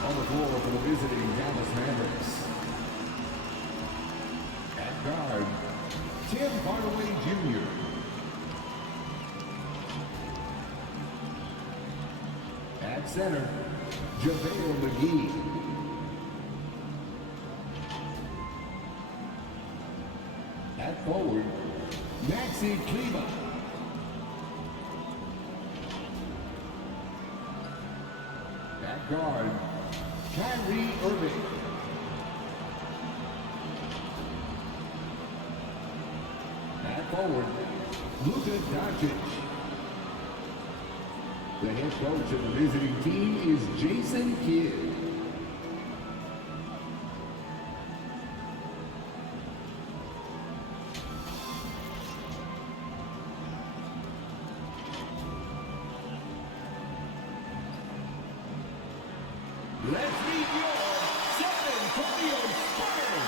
On the floor for the visiting Dallas Mavericks. At guard, Tim Hardaway Jr. At center, JaVale McGee. At forward, Maxi Kleba. At guard, Kyrie Irving. At forward, Luka Doncic. The head coach of the visiting team is Jason Kidd. Let's meet your San Antonio Spurs.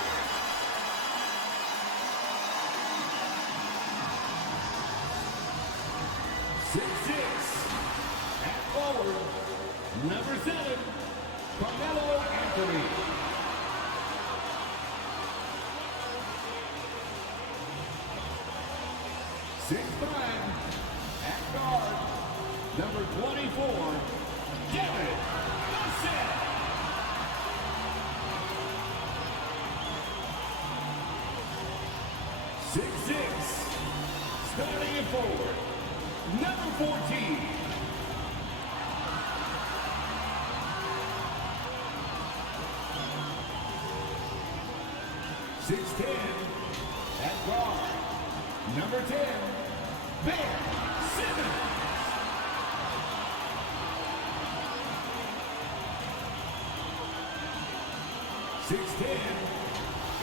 At forward, number 7, Carmelo Anthony. 6'5", at guard, number 24, Devin Vassell. 6'6", starting at forward, number 14. 6'10", at guard, number 10, Ben Simmons. 6'10",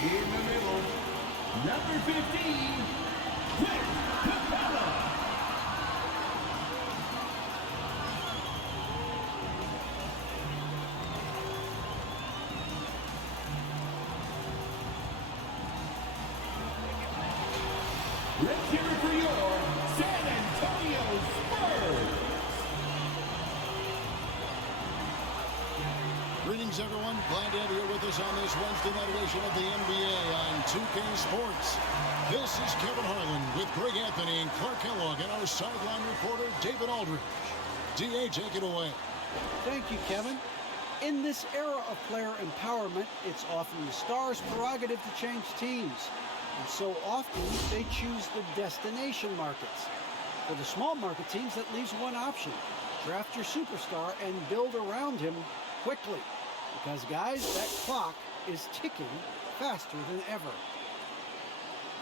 in the middle, number 15, Clint Capella. 'Let's hear it for your San Antonio Spurs. Greetings, everyone. Glad to have you with us on this Wednesday night edition of the NBA on 2K Sports. This is Kevin Harlan with Greg Anthony and Clark Kellogg and our sideline reporter, David Aldridge. DA, take it away. Thank you, Kevin. In this era of player empowerment, it's often the star's prerogative to change teams. And so often, they choose the destination markets. For the small market teams, that leaves one option. Draft your superstar and build around him quickly. Because, guys, that clock is ticking faster than ever.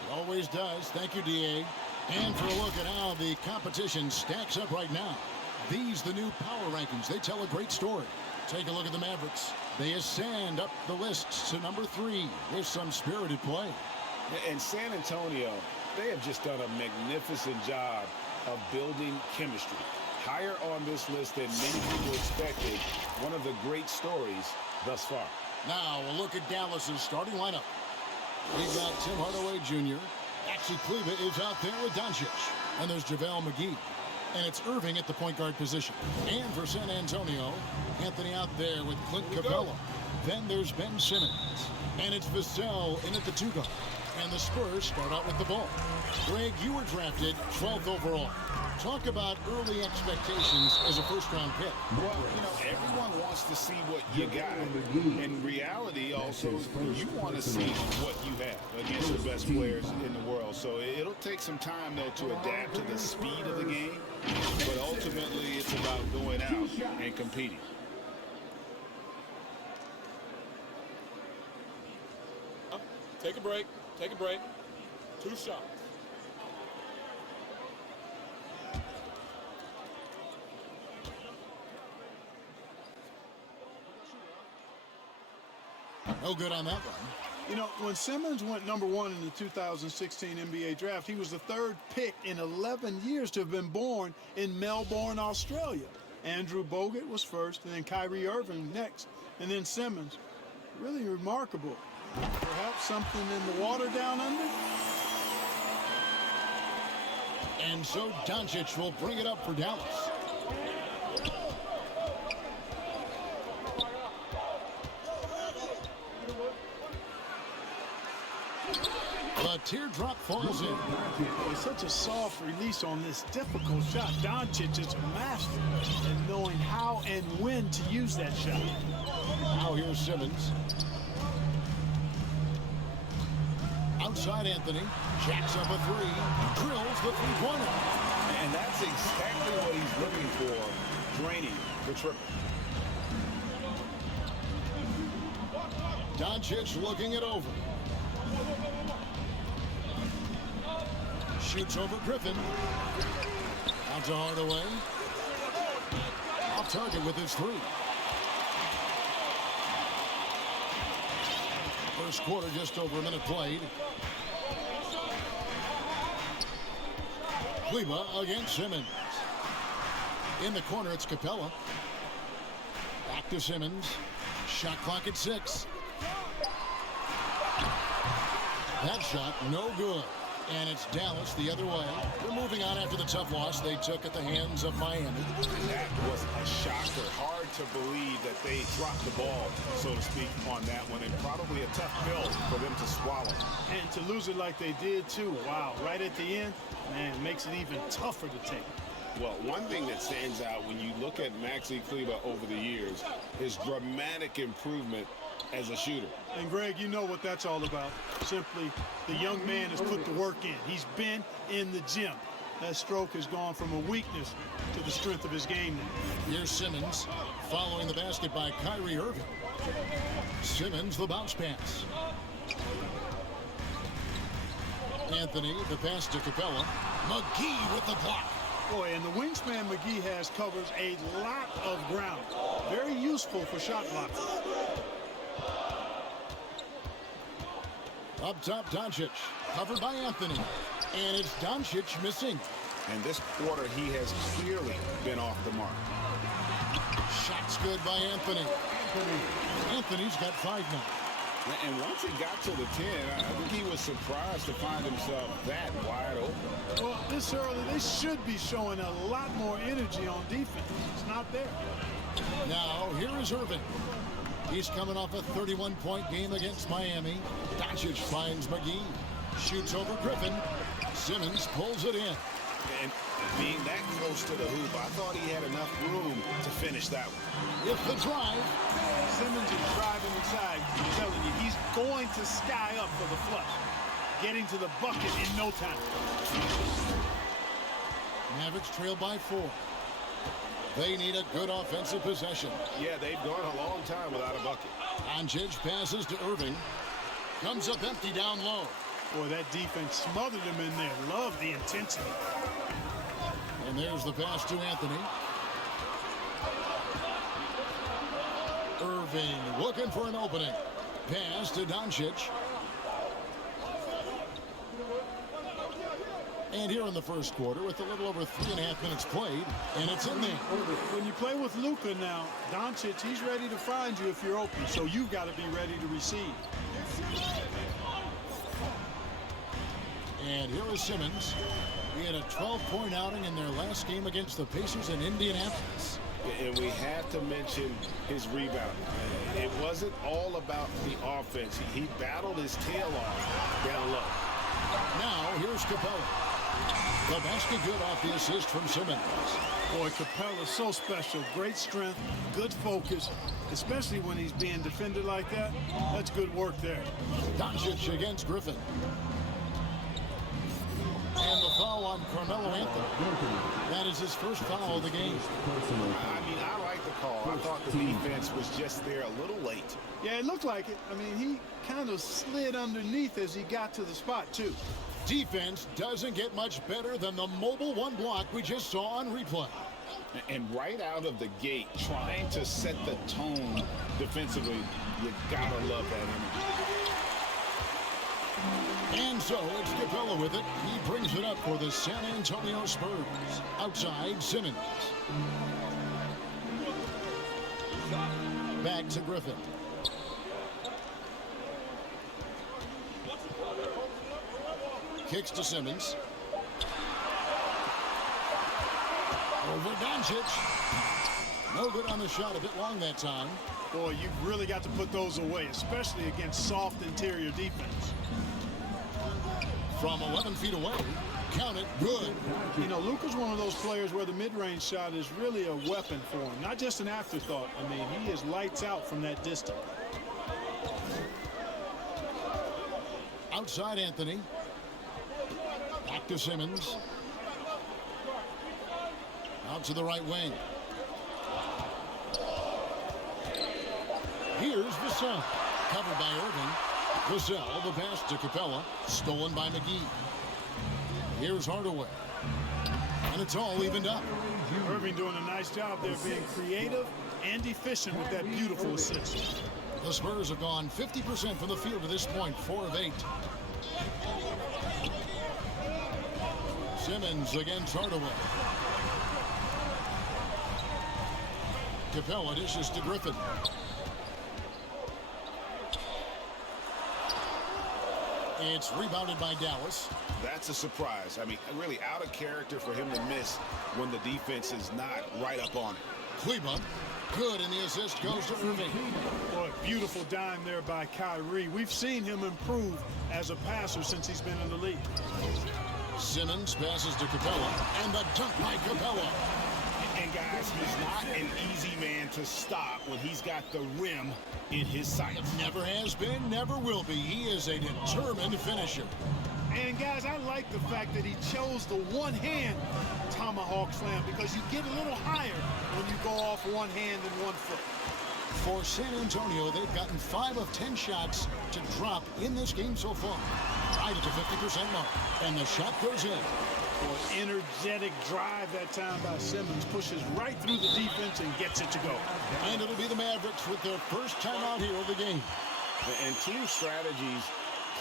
It always does. Thank you, DA. And for a look at how the competition stacks up right now. These, the new power rankings, they tell a great story. Take a look at the Mavericks. They ascend up the list to number 3 with some spirited play. And San Antonio, they have just done a magnificent job of building chemistry. Higher on this list than many people expected. One of the great stories thus far. Now, we'll look at Dallas's starting lineup. We've got Tim Hardaway Jr. Maxi Kleba is out there with Doncic. And there's JaVale McGee. And it's Irving at the point guard position. And for San Antonio, Anthony out there with Clint Capella. Then there's Ben Simmons. And it's Vassell in at the 2 guard. And the Spurs start out with the ball. Greg, you were drafted 12th overall. Talk about early expectations as a first-round pick. Well, you know, everyone wants to see what you got. In reality, also, you want to see what you have against the best players in the world. So it'll take some time, though, to adapt to the speed of the game. But ultimately, it's about going out and competing. Take a break. Take a break. 2 shots. No good on that one. You know, when Simmons went number 1 in the 2016 NBA draft, he was the 3rd pick in 11 years to have been born in Melbourne, Australia. Andrew Bogut was first, and then Kyrie Irving next, and then Simmons. Really remarkable. Perhaps something in the water down under? And so Doncic will bring it up for Dallas. Teardrop falls in. It's such a soft release on this difficult shot. Doncic is a master in knowing how and when to use that shot. Now here's Simmons. Outside Anthony. Jacks up a three. Drills the three-pointer. And that's exactly what he's looking for, draining the triple. Doncic looking it over. Shoots over Griffin. Out to Hardaway. Off target with his three. First quarter, just over a minute played. Kleba against Simmons. In the corner, it's Capella. Back to Simmons. Shot clock at 6. That shot, no good. And it's Dallas the other way. They're moving on after the tough loss they took at the hands of Miami. That was a shocker. Hard to believe that they dropped the ball, so to speak, on that one. And probably a tough pill for them to swallow. And to lose it like they did, too. Wow, right at the end, man, makes it even tougher to take. Well, one thing that stands out when you look at Maxi Kleba over the years is dramatic improvement as a shooter. And Greg, you know what that's all about. Simply, the young man has put the work in. He's been in the gym. That stroke has gone from a weakness to the strength of his game now. Here's Simmons following the basket by Kyrie Irving. Simmons, the bounce pass. Anthony, the pass to Capella. McGee with the block. Boy, and the wingspan McGee has covers a lot of ground. Very useful for shot blocking. Up top, Doncic. Covered by Anthony. And it's Doncic missing. And this quarter, he has clearly been off the mark. Shots good by Anthony. Anthony's got 5 now. And once it got to the 10, I think he was surprised to find himself that wide open. Well, this early, they should be showing a lot more energy on defense. It's not there. Now, here is Irving. He's coming off a 31-point game against Miami. Doncic finds McGee. Shoots over Griffin. Simmons pulls it in. And being that close to the hoop, I thought he had enough room to finish that one. With the drive. Simmons is driving inside. I'm telling you, he's going to sky up for the flush. Getting to the bucket in no time. Mavericks trail by 4. They need a good offensive possession. Yeah, they've gone a long time without a bucket. Doncic passes to Irving. Comes up empty down low. Boy, that defense smothered him in there. Love the intensity. And there's the pass to Anthony. Irving looking for an opening. Pass to Doncic. And here in the first quarter with a little over 3.5 minutes played, and it's in there. When you play with Luka now, Doncic, he's ready to find you if you're open, so you've got to be ready to receive. And here is Simmons. He had a 12-point outing in their last game against the Pacers in Indianapolis. And we have to mention his rebound. It wasn't all about the offense. He battled his tail off down low. Now, here's Capella. The basket good off the assist from Simmons. Boy, Capella's so special. Great strength, good focus, especially when he's being defended like that. That's good work there. Doncic against Griffin. And the foul on Carmelo Anthony. That is his first foul of the game. I mean, I like the call. I thought the defense was just there a little late. Yeah, it looked like it. I mean, he kind of slid underneath as he got to the spot, too. Defense doesn't get much better than the mobile one block we just saw on replay. And right out of the gate, trying to set the tone defensively, you gotta love that energy. And so it's Capella with it. He brings it up for the San Antonio Spurs. Outside, Simmons. Back to Griffin. Kicks to Simmons. Over Doncic. No good on the shot, a bit long that time. Boy, you've really got to put those away, especially against soft interior defense. from 11 feet away. Count it, good. You know, Luka's one of those players where the mid-range shot is really a weapon for him, not just an afterthought. I mean, he is lights out from that distance. Outside Anthony. Back to Simmons. Out to the right wing. Here's Vassell. Covered by Irving. Vassell, the pass to Capella. Stolen by McGee. Here's Hardaway. And it's all evened up. Irving doing a nice job there, being creative and efficient with that beautiful assist. The Spurs have gone 50% from the field to this point, 4 of 8. Simmons against Hardaway. Capella dishes to Griffin. It's rebounded by Dallas. That's a surprise. I mean, really out of character for him to miss when the defense is not right up on it. Kleba, good, and the assist goes to Irving. Boy, beautiful dime there by Kyrie. We've seen him improve as a passer since he's been in the league. Simmons passes to Capella, and the dunk by Capella. And guys, he's not an easy man to stop when he's got the rim in his sights. Never has been, never will be. He is a determined finisher. And guys, I like the fact that he chose the one-hand tomahawk slam, because you get a little higher when you go off one hand and 1 foot. For San Antonio, they've gotten 5 of 10 shots to drop in this game so far. Right at the 50% mark. And the shot goes in. Boy, energetic drive that time by Simmons. Pushes right through the defense and gets it to go. And it'll be the Mavericks with their first timeout here of the game. And team strategies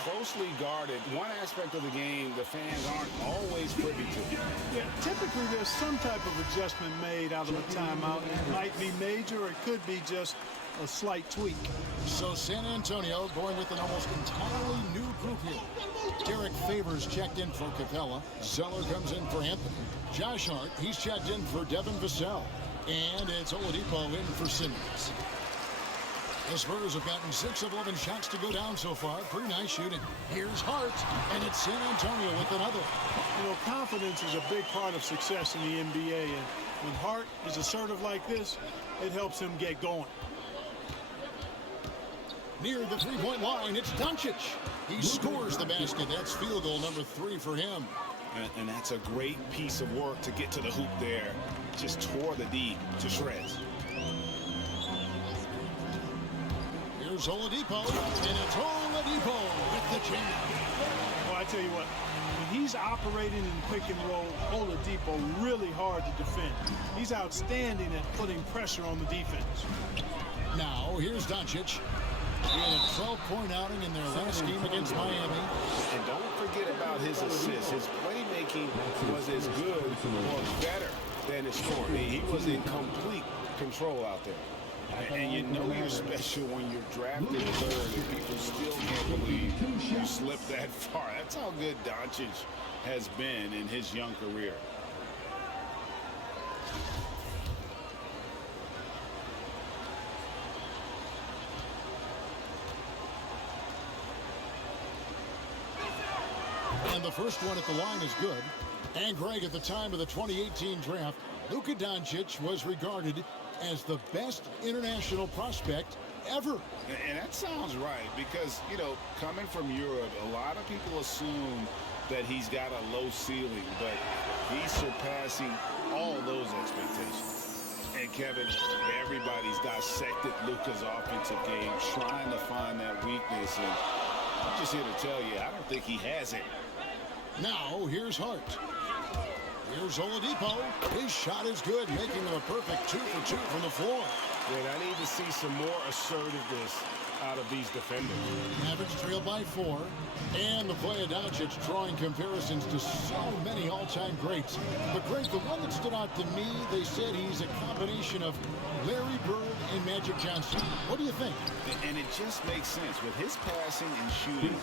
closely guarded. One aspect of the game the fans aren't always privy to. Yeah, typically there's some type of adjustment made out of a timeout. It might be major, or it could be just a slight tweak. So San Antonio going with an almost entirely new group here. Derek Favors checked in for Capella. Zeller comes in for Anthony. Josh Hart, he's checked in for Devin Vassell. And it's Oladipo in for Simmons. The Spurs have gotten 6 of 11 shots to go down so far. Pretty nice shooting. Here's Hart, and it's San Antonio with another. You know, confidence is a big part of success in the NBA, and when Hart is assertive like this, it helps him get going. Near the three-point line, it's Doncic. He scores the basket. That's field goal number 3 for him. And that's a great piece of work to get to the hoop there. Just tore the D to shreds. Here's Oladipo, and it's Oladipo with the jam. Well, I tell you what, when he's operating in pick and roll, Oladipo really hard to defend. He's outstanding at putting pressure on the defense. Now, here's Doncic. He had a 12-point outing in their last game against Miami. And don't forget about his assists. His playmaking was as good or better than his scoring. He was in complete control out there. And you know you're special when you're drafted 3rd and people still can't believe you slipped that far. That's how good Doncic has been in his young career. And the first one at the line is good. And Greg, at the time of the 2018 draft, Luka Doncic was regarded as the best international prospect ever. And that sounds right, because, you know, coming from Europe, a lot of people assume that he's got a low ceiling, but he's surpassing all those expectations. And Kevin, everybody's dissected Luka's offensive game, trying to find that weakness, and I'm just here to tell you, I don't think he has it. Now, here's Hart. Here's Oladipo. His shot is good, making him a perfect 2 for 2 from the floor. Yeah, I need to see some more assertiveness out of these defenders. Mavericks trail by 4. And the play of Doncic drawing comparisons to so many all-time greats. But Greg, the one that stood out to me, they said he's a combination of Larry Bird and Magic Johnson. What do you think? And it just makes sense. With his passing and shooting,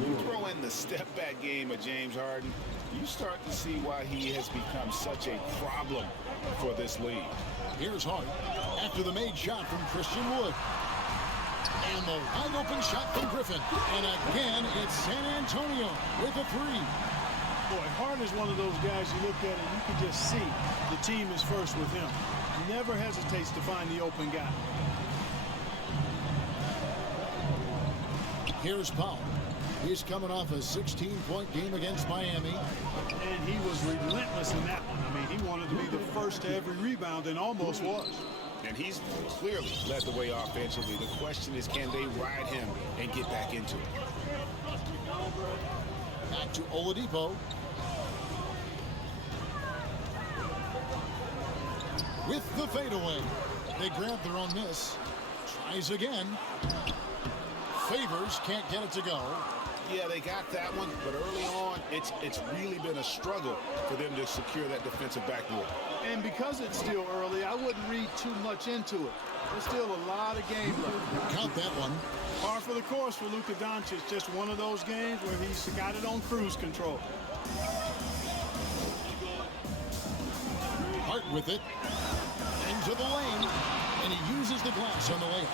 you throw in the step-back game of James Harden, you start to see why he has become such a problem for this league. Here's Hart after the made shot from Christian Wood. And the wide open shot from Griffin. And again, it's San Antonio with a three. Boy, Harden is one of those guys you look at and you can just see the team is first with him. He never hesitates to find the open guy. Here's Powell. He's coming off a 16-point game against Miami. And he was relentless in that one. I mean, he wanted to be the first to every rebound and almost was. And he's clearly led the way offensively. The question is, can they ride him and get back into it? Back to Oladipo. With the fadeaway. They grab their own miss. Tries again. Favors can't get it to go. Yeah, they got that one, but early on, it's really been a struggle for them to secure that defensive backboard. And because it's still early, I wouldn't read too much into it. There's still a lot of game left. Count that one. Par for the course for Luka Doncic. Just one of those games where he's got it on cruise control. Hart with it. Into the lane. And he uses the glass on the layup.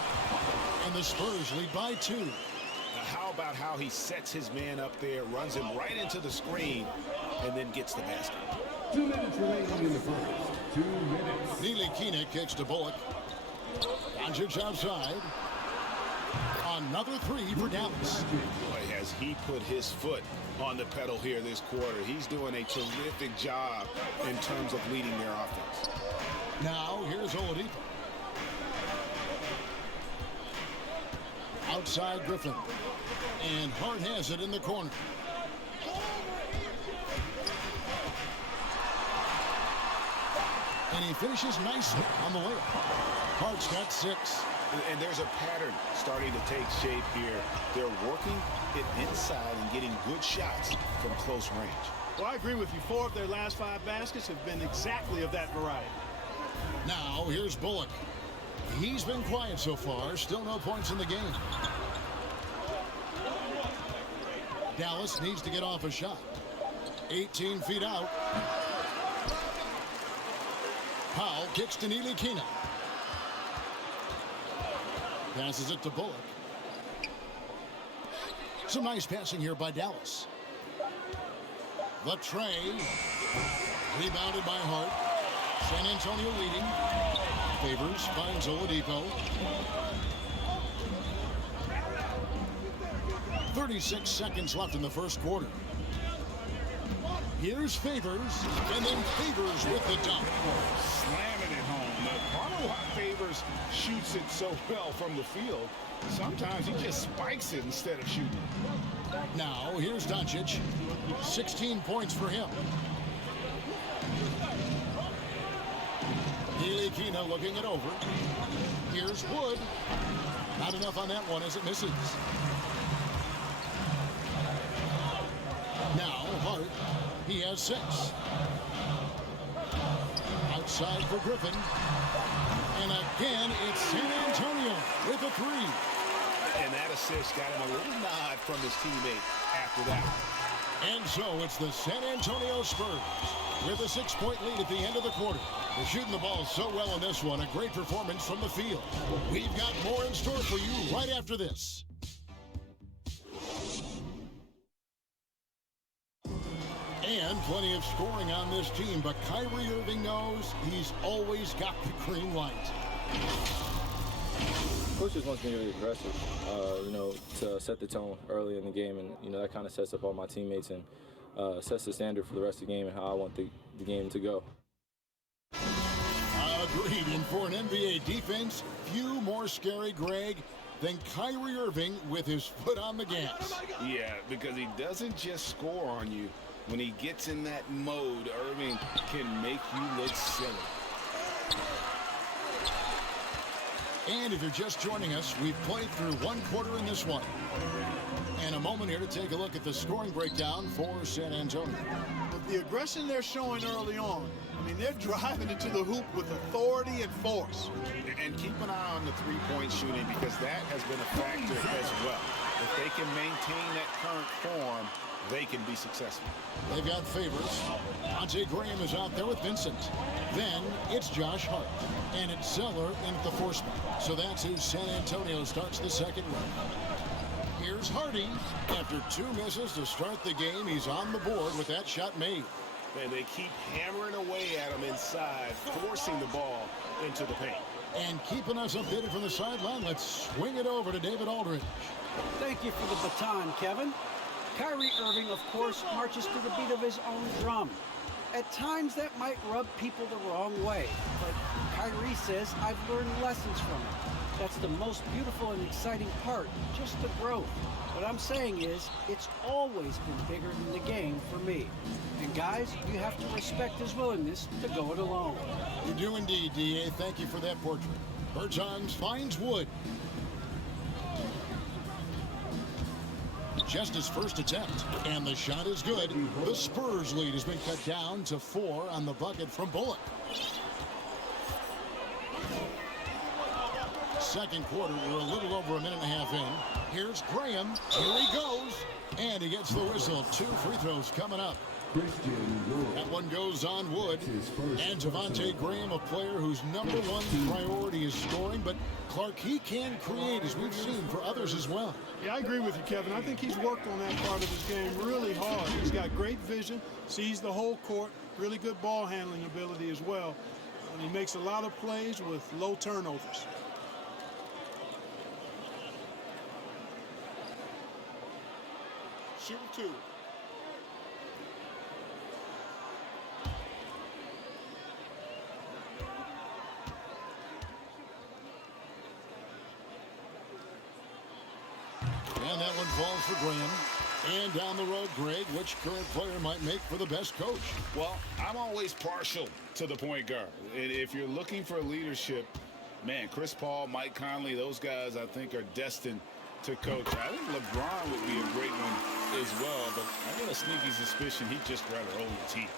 And the Spurs lead by 2. Now, how about how he sets his man up there, runs him right into the screen, and then gets the basket? 2 minutes remaining in the first. 2 minutes. Ntilikina kicks to Bullock. Doncic outside. Another three for Dallas. Boy, has he put his foot on the pedal here this quarter. He's doing a terrific job in terms of leading their offense. Now, here's Oladipo. Outside Griffin. And Hart has it in the corner. And he finishes nicely on the layup. Hart's got 6. And there's a pattern starting to take shape here. They're working it inside and getting good shots from close range. Well, I agree with you. 4 of their last 5 baskets have been exactly of that variety. Now, here's Bullock. He's been quiet so far. Still no points in the game. Dallas needs to get off a shot. 18 feet out. Powell kicks to Ntilikina. Passes it to Bullock. Some nice passing here by Dallas. The tray. Rebounded by Hart. San Antonio leading. Favors finds Oladipo. 36 seconds left in the first quarter. Here's Favors, and then Favors with the dunk. Slamming it home. Now, part of why Favors shoots it so well from the field, sometimes he just spikes it instead of shooting. Now, here's Doncic. 16 points for him. Ntilikina looking it over. Here's Wood. Not enough on that one as it misses. Now, Hart. He has 6. Outside for Griffin. And again, it's San Antonio with a 3. And that assist got him a little nod from his teammate after that. And so it's the San Antonio Spurs with a 6-point lead at the end of the quarter. They're shooting the ball so well in this one. A great performance from the field. We've got more in store for you right after this. And plenty of scoring on this team, but Kyrie Irving knows he's always got the green light. Coach just wants me to be aggressive, to set the tone early in the game, and that kind of sets up all my teammates and sets the standard for the rest of the game and how I want the game to go. Agreed, and for an NBA defense, few more scary, Greg, than Kyrie Irving with his foot on the gas. Yeah, because he doesn't just score on you. When he gets in that mode, Irving can make you look silly. And if you're just joining us, we've played through one quarter in this one. And a moment here to take a look at the scoring breakdown for San Antonio. With the aggression they're showing early on, mean, they're driving into the hoop with authority and force. And keep an eye on the three-point shooting because that has been a factor as well. If they can maintain that current form, they can be successful. They've got favors. Devontae Graham is out there with Vincent. Then it's Josh Hart. And it's Zeller in at the 4 spot. So that's who San Antonio starts the second round. Here's Hardy. After 2 misses to start the game, he's on the board with that shot made. And they keep hammering away at him inside, forcing the ball into the paint. And keeping us updated from the sideline, let's swing it over to David Aldridge. Thank you for the baton, Kevin. Kyrie Irving, of course, marches to the beat of his own drum. At times, that might rub people the wrong way, but Kyrie says, I've learned lessons from it. That's the most beautiful and exciting part, just the growth. What I'm saying is, it's always been bigger than the game for me. And guys, you have to respect his willingness to go it alone. You do indeed, D.A. Thank you for that portrait. Bertans finds Wood. Just his first attempt, and the shot is good. The Spurs lead has been cut down to 4 on the bucket from Bullock. Second quarter, we're a little over a minute and a half in. Here's Graham. Here he goes. And he gets the whistle. 2 free throws coming up. That one goes on Wood. And Devontae Graham, a player whose #1 priority is scoring. But, Clark, he can create, as we've seen, for others as well. Yeah, I agree with you, Kevin. I think he's worked on that part of his game really hard. He's got great vision, sees the whole court, really good ball handling ability as well. And he makes a lot of plays with low turnovers. Shooting 2. And that one falls for Graham. And down the road, Greg, which current player might make for the best coach? Well, I'm always partial to the point guard. And if you're looking for leadership, man, Chris Paul, Mike Conley, those guys I think are destined to coach. I think LeBron would be a great one as well, but I got a sneaky suspicion he'd just rather own the team.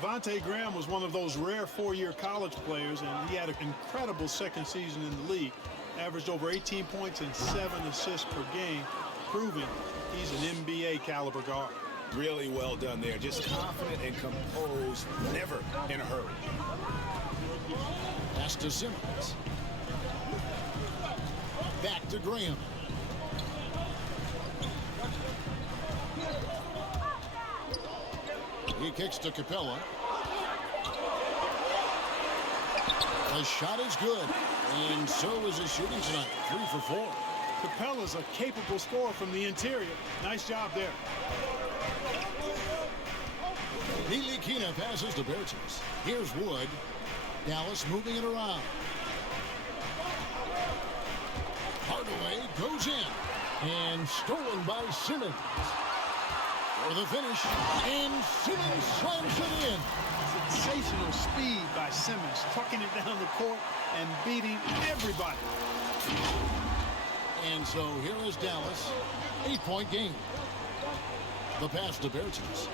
Devontae Graham was one of those rare 4-year college players, and he had an incredible second season in the league. Averaged over 18 points and 7 assists per game, proving he's an NBA caliber guard. Really well done there. Just confident and composed, never in a hurry. Pass to Simmons. Back to Graham. He kicks to Capella. The shot is good, and so is his shooting tonight. 3 for 4. Capella's a capable scorer from the interior. Nice job there. Ntilikina passes to Bertans. Here's Wood. Dallas moving it around. Hardaway goes in, and stolen by Simmons. For the finish, and Simmons slams it in. Sensational speed by Simmons, trucking it down the court and beating everybody. And so here is Dallas, 8-point game. The pass to Bertans.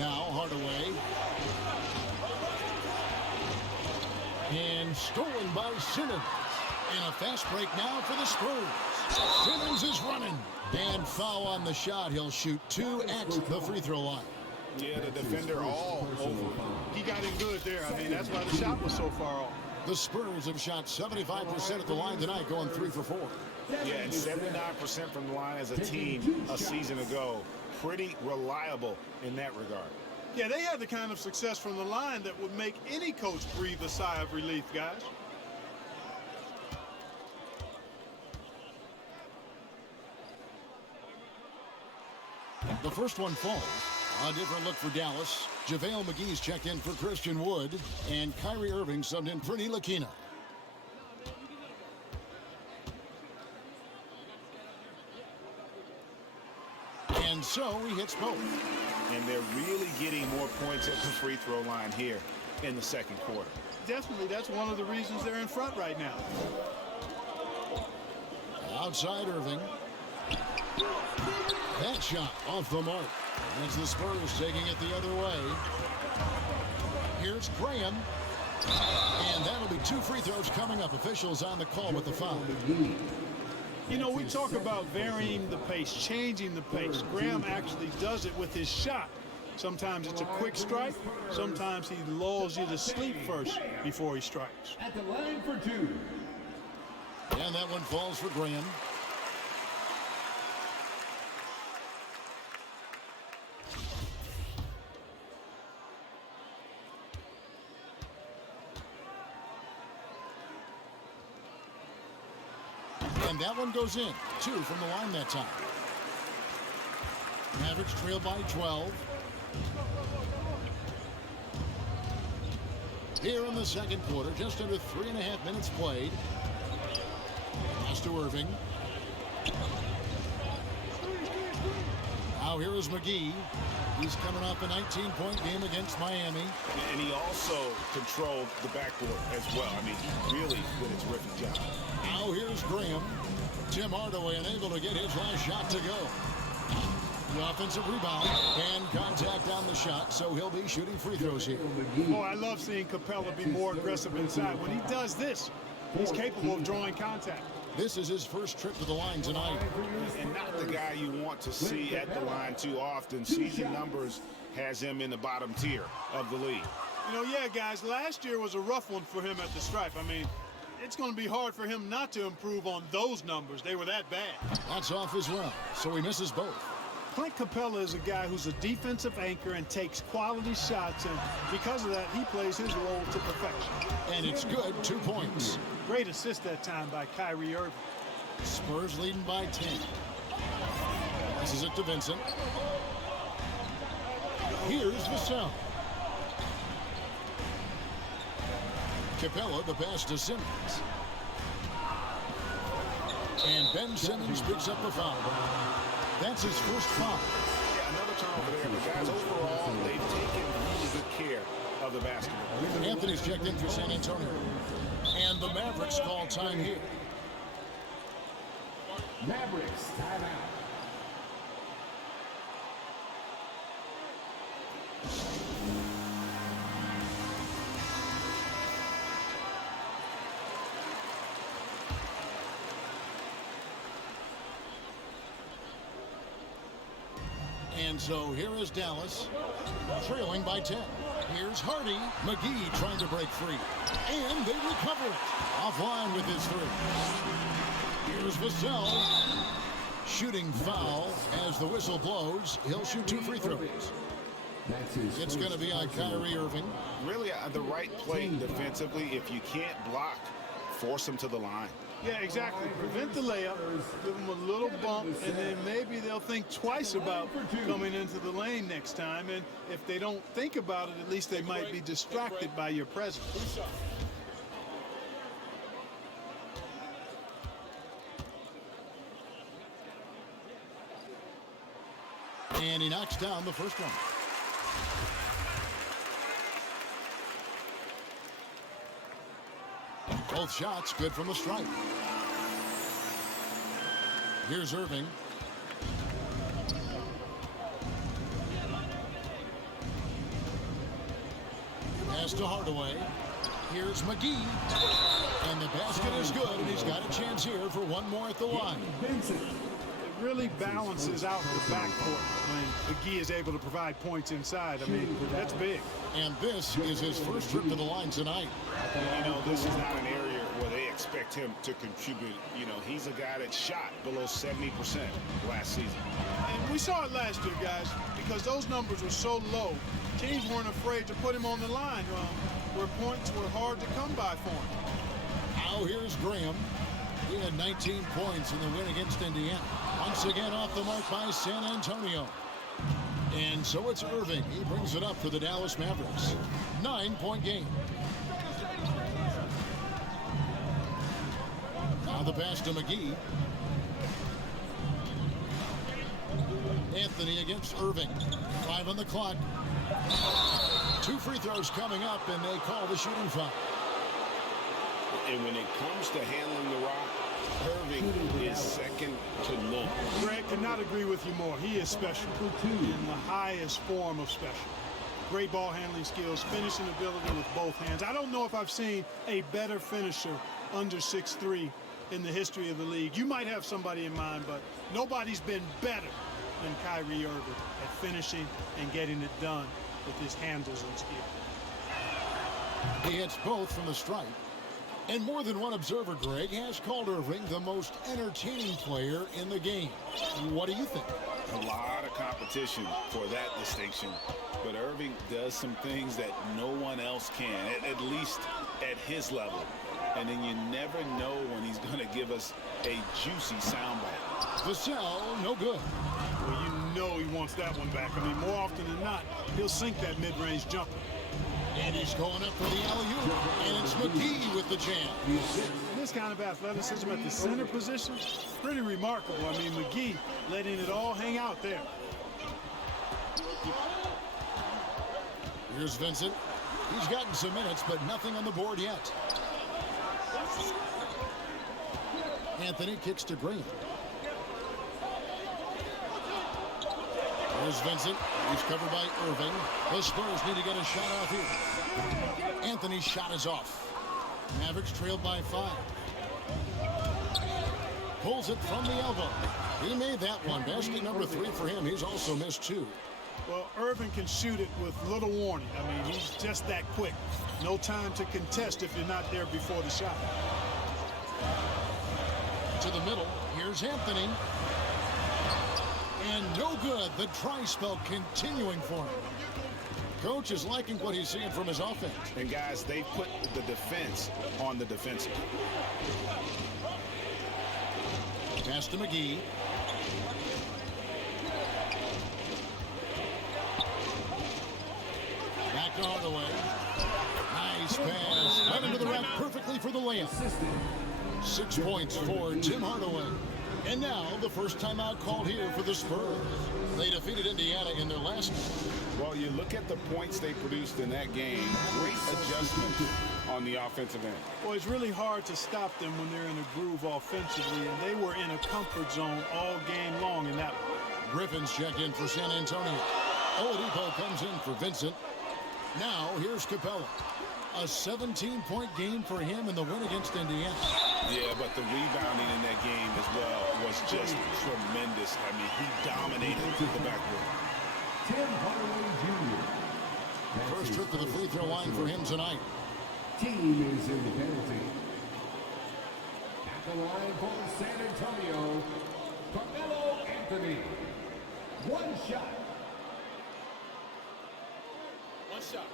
Now Hardaway. And stolen by Simmons. And a fast break now for the Spurs. Simmons is running. And foul on the shot. He'll shoot 2 at the free throw line. Yeah, the defender all over. He got in good there. I mean, that's why the shot was so far off. The Spurs have shot 75% at the line tonight, going 3 for 4. Yeah, and 79% from the line as a team a season ago. Pretty reliable in that regard. Yeah, they had the kind of success from the line that would make any coach breathe a sigh of relief, guys. The first one falls. A different look for Dallas. JaVale McGee's checked in for Christian Wood. And Kyrie Irving subbed in for Ntilikina. And so he hits both. And they're really getting more points at the free throw line here in the second quarter. Definitely, that's one of the reasons they're in front right now. Outside Irving. That shot off the mark. As the Spurs taking it the other way. Here's Graham. And that'll be 2 free throws coming up. Officials on the call with the foul. You know, we talk about varying the pace, changing the pace. Graham actually does it with his shot. Sometimes it's a quick strike. Sometimes he lulls you to sleep first before he strikes. At the line for 2. And that one falls for Graham. And that one goes in. 2 from the line that time. Mavericks trail by 12. Here in the second quarter, just under 3.5 minutes played. Pass to Irving. Now here is McGee. He's coming off a 19-point game against Miami. And he also controlled the backboard as well. I mean, he really did a terrific job. Now here's Graham. Tim Hardaway unable to get his last shot to go. The offensive rebound and contact on the shot, so he'll be shooting free throws here. Oh, I love seeing Capella be more aggressive inside. When he does this, he's capable of drawing contact. This is his first trip to the line tonight. And not the guy you want to see at the line too often. Season numbers has him in the bottom tier of the league. You know, yeah, guys, last year was a rough one for him at the stripe. I mean, it's going to be hard for him not to improve on those numbers. They were that bad. That's off as well, so he misses both. Clint Capella is a guy who's a defensive anchor and takes quality shots, and because of that, he plays his role to perfection. And it's good, 2 points. Great assist that time by Kyrie Irving. Spurs leading by 10. This is it to Vincent. Here's Vassell. Capella, the pass to Simmons. And Ben Simmons picks up the foul. That's his first foul. Yeah, another turnover there. But guys, overall, they've taken really good care of the basketball. Anthony's checked in for San Antonio. And the Mavericks call time here. Mavericks timeout. And so here is Dallas, trailing by 10. Here's Hardy. McGee trying to break free. And they recover it. Offline with his 3. Here's Vassell. Shooting foul as the whistle blows. He'll shoot 2 free throws. It's going to be on Kyrie Irving. Really the right play defensively. If you can't block, force him to the line. Yeah, exactly. Prevent the layup, give them a little bump, and then maybe they'll think twice about coming into the lane next time. And if they don't think about it, at least they might be distracted by your presence. And he knocks down the first one. Both shots good from the stripe. Here's Irving. Pass to Hardaway. Here's McGee. And the basket is good, and he's got a chance here for one more at the line. It really balances out the backcourt when McGee is able to provide points inside. I mean, that's big. And this is his first trip to the line tonight. You know, this is not an area where they expect him to contribute. You know, he's a guy that shot below 70% last season. And we saw it last year, guys, because those numbers were so low. Teams weren't afraid to put him on the line where points were hard to come by for him. Now here's Graham. He had 19 points in the win against Indiana. Once again off the mark by San Antonio. And so it's Irving. He brings it up for the Dallas Mavericks. 9-point game. Now the pass to McGee. Anthony against Irving. 5 on the clock. 2 free throws coming up, and they call the shooting foul. And when it comes to handling the rock, Irving is second to none. Greg, cannot agree with you more. He is special in the highest form of special. Great ball handling skills, finishing ability with both hands. I don't know if I've seen a better finisher under 6'3" in the history of the league. You might have somebody in mind, but nobody's been better than Kyrie Irving at finishing and getting it done with his handles and skill. He hits both from the stripe. And more than one observer, Greg, has called Irving the most entertaining player in the game. What do you think? A lot of competition for that distinction. But Irving does some things that no one else can, at least at his level. And then you never know when he's going to give us a juicy soundbite. Vassell, no good. Well, you know he wants that one back. I mean, more often than not, he'll sink that mid-range jumper. And he's going up for the alley-oop. And it's McGee with the jam. This kind of athleticism at the center position, pretty remarkable. I mean, McGee letting it all hang out there. Here's Vincent. He's gotten some minutes, but nothing on the board yet. Anthony kicks to Green. Here's Vincent. He's covered by Irving. The Spurs need to get a shot off here. Anthony's shot is off. Mavericks trailed by 5. Pulls it from the elbow. He made that one. Basket number 3 for him. He's also missed 2. Well, Irving can shoot it with little warning. I mean, he's just that quick. No time to contest if you're not there before the shot. To the middle. Here's Anthony. And no good. The try spell continuing for him. Coach is liking what he's seeing from his offense. And guys, they put the defense on the defensive. Pass to McGee. Back to Hardaway. Nice pass. Right into the rack perfectly for the layup. 6 points for Tim Hardaway. And now the first timeout called here for the Spurs. They defeated Indiana in their last game. Well, you look at the points they produced in that game. Great adjustment on the offensive end. Well, it's really hard to stop them when they're in a groove offensively, and they were in a comfort zone all game long in that one. Griffins check in for San Antonio. Oladipo comes in for Vincent. Now here's Capella. A 17-point game for him in the win against Indiana. Yeah, but the rebounding in that game as well was just tremendous. I mean, he dominated the backcourt. Tim Hardaway Jr. First trip to the free throw line for him tonight. Team is in the penalty. At the line for San Antonio, Carmelo Anthony. 1 shot. 1 shot.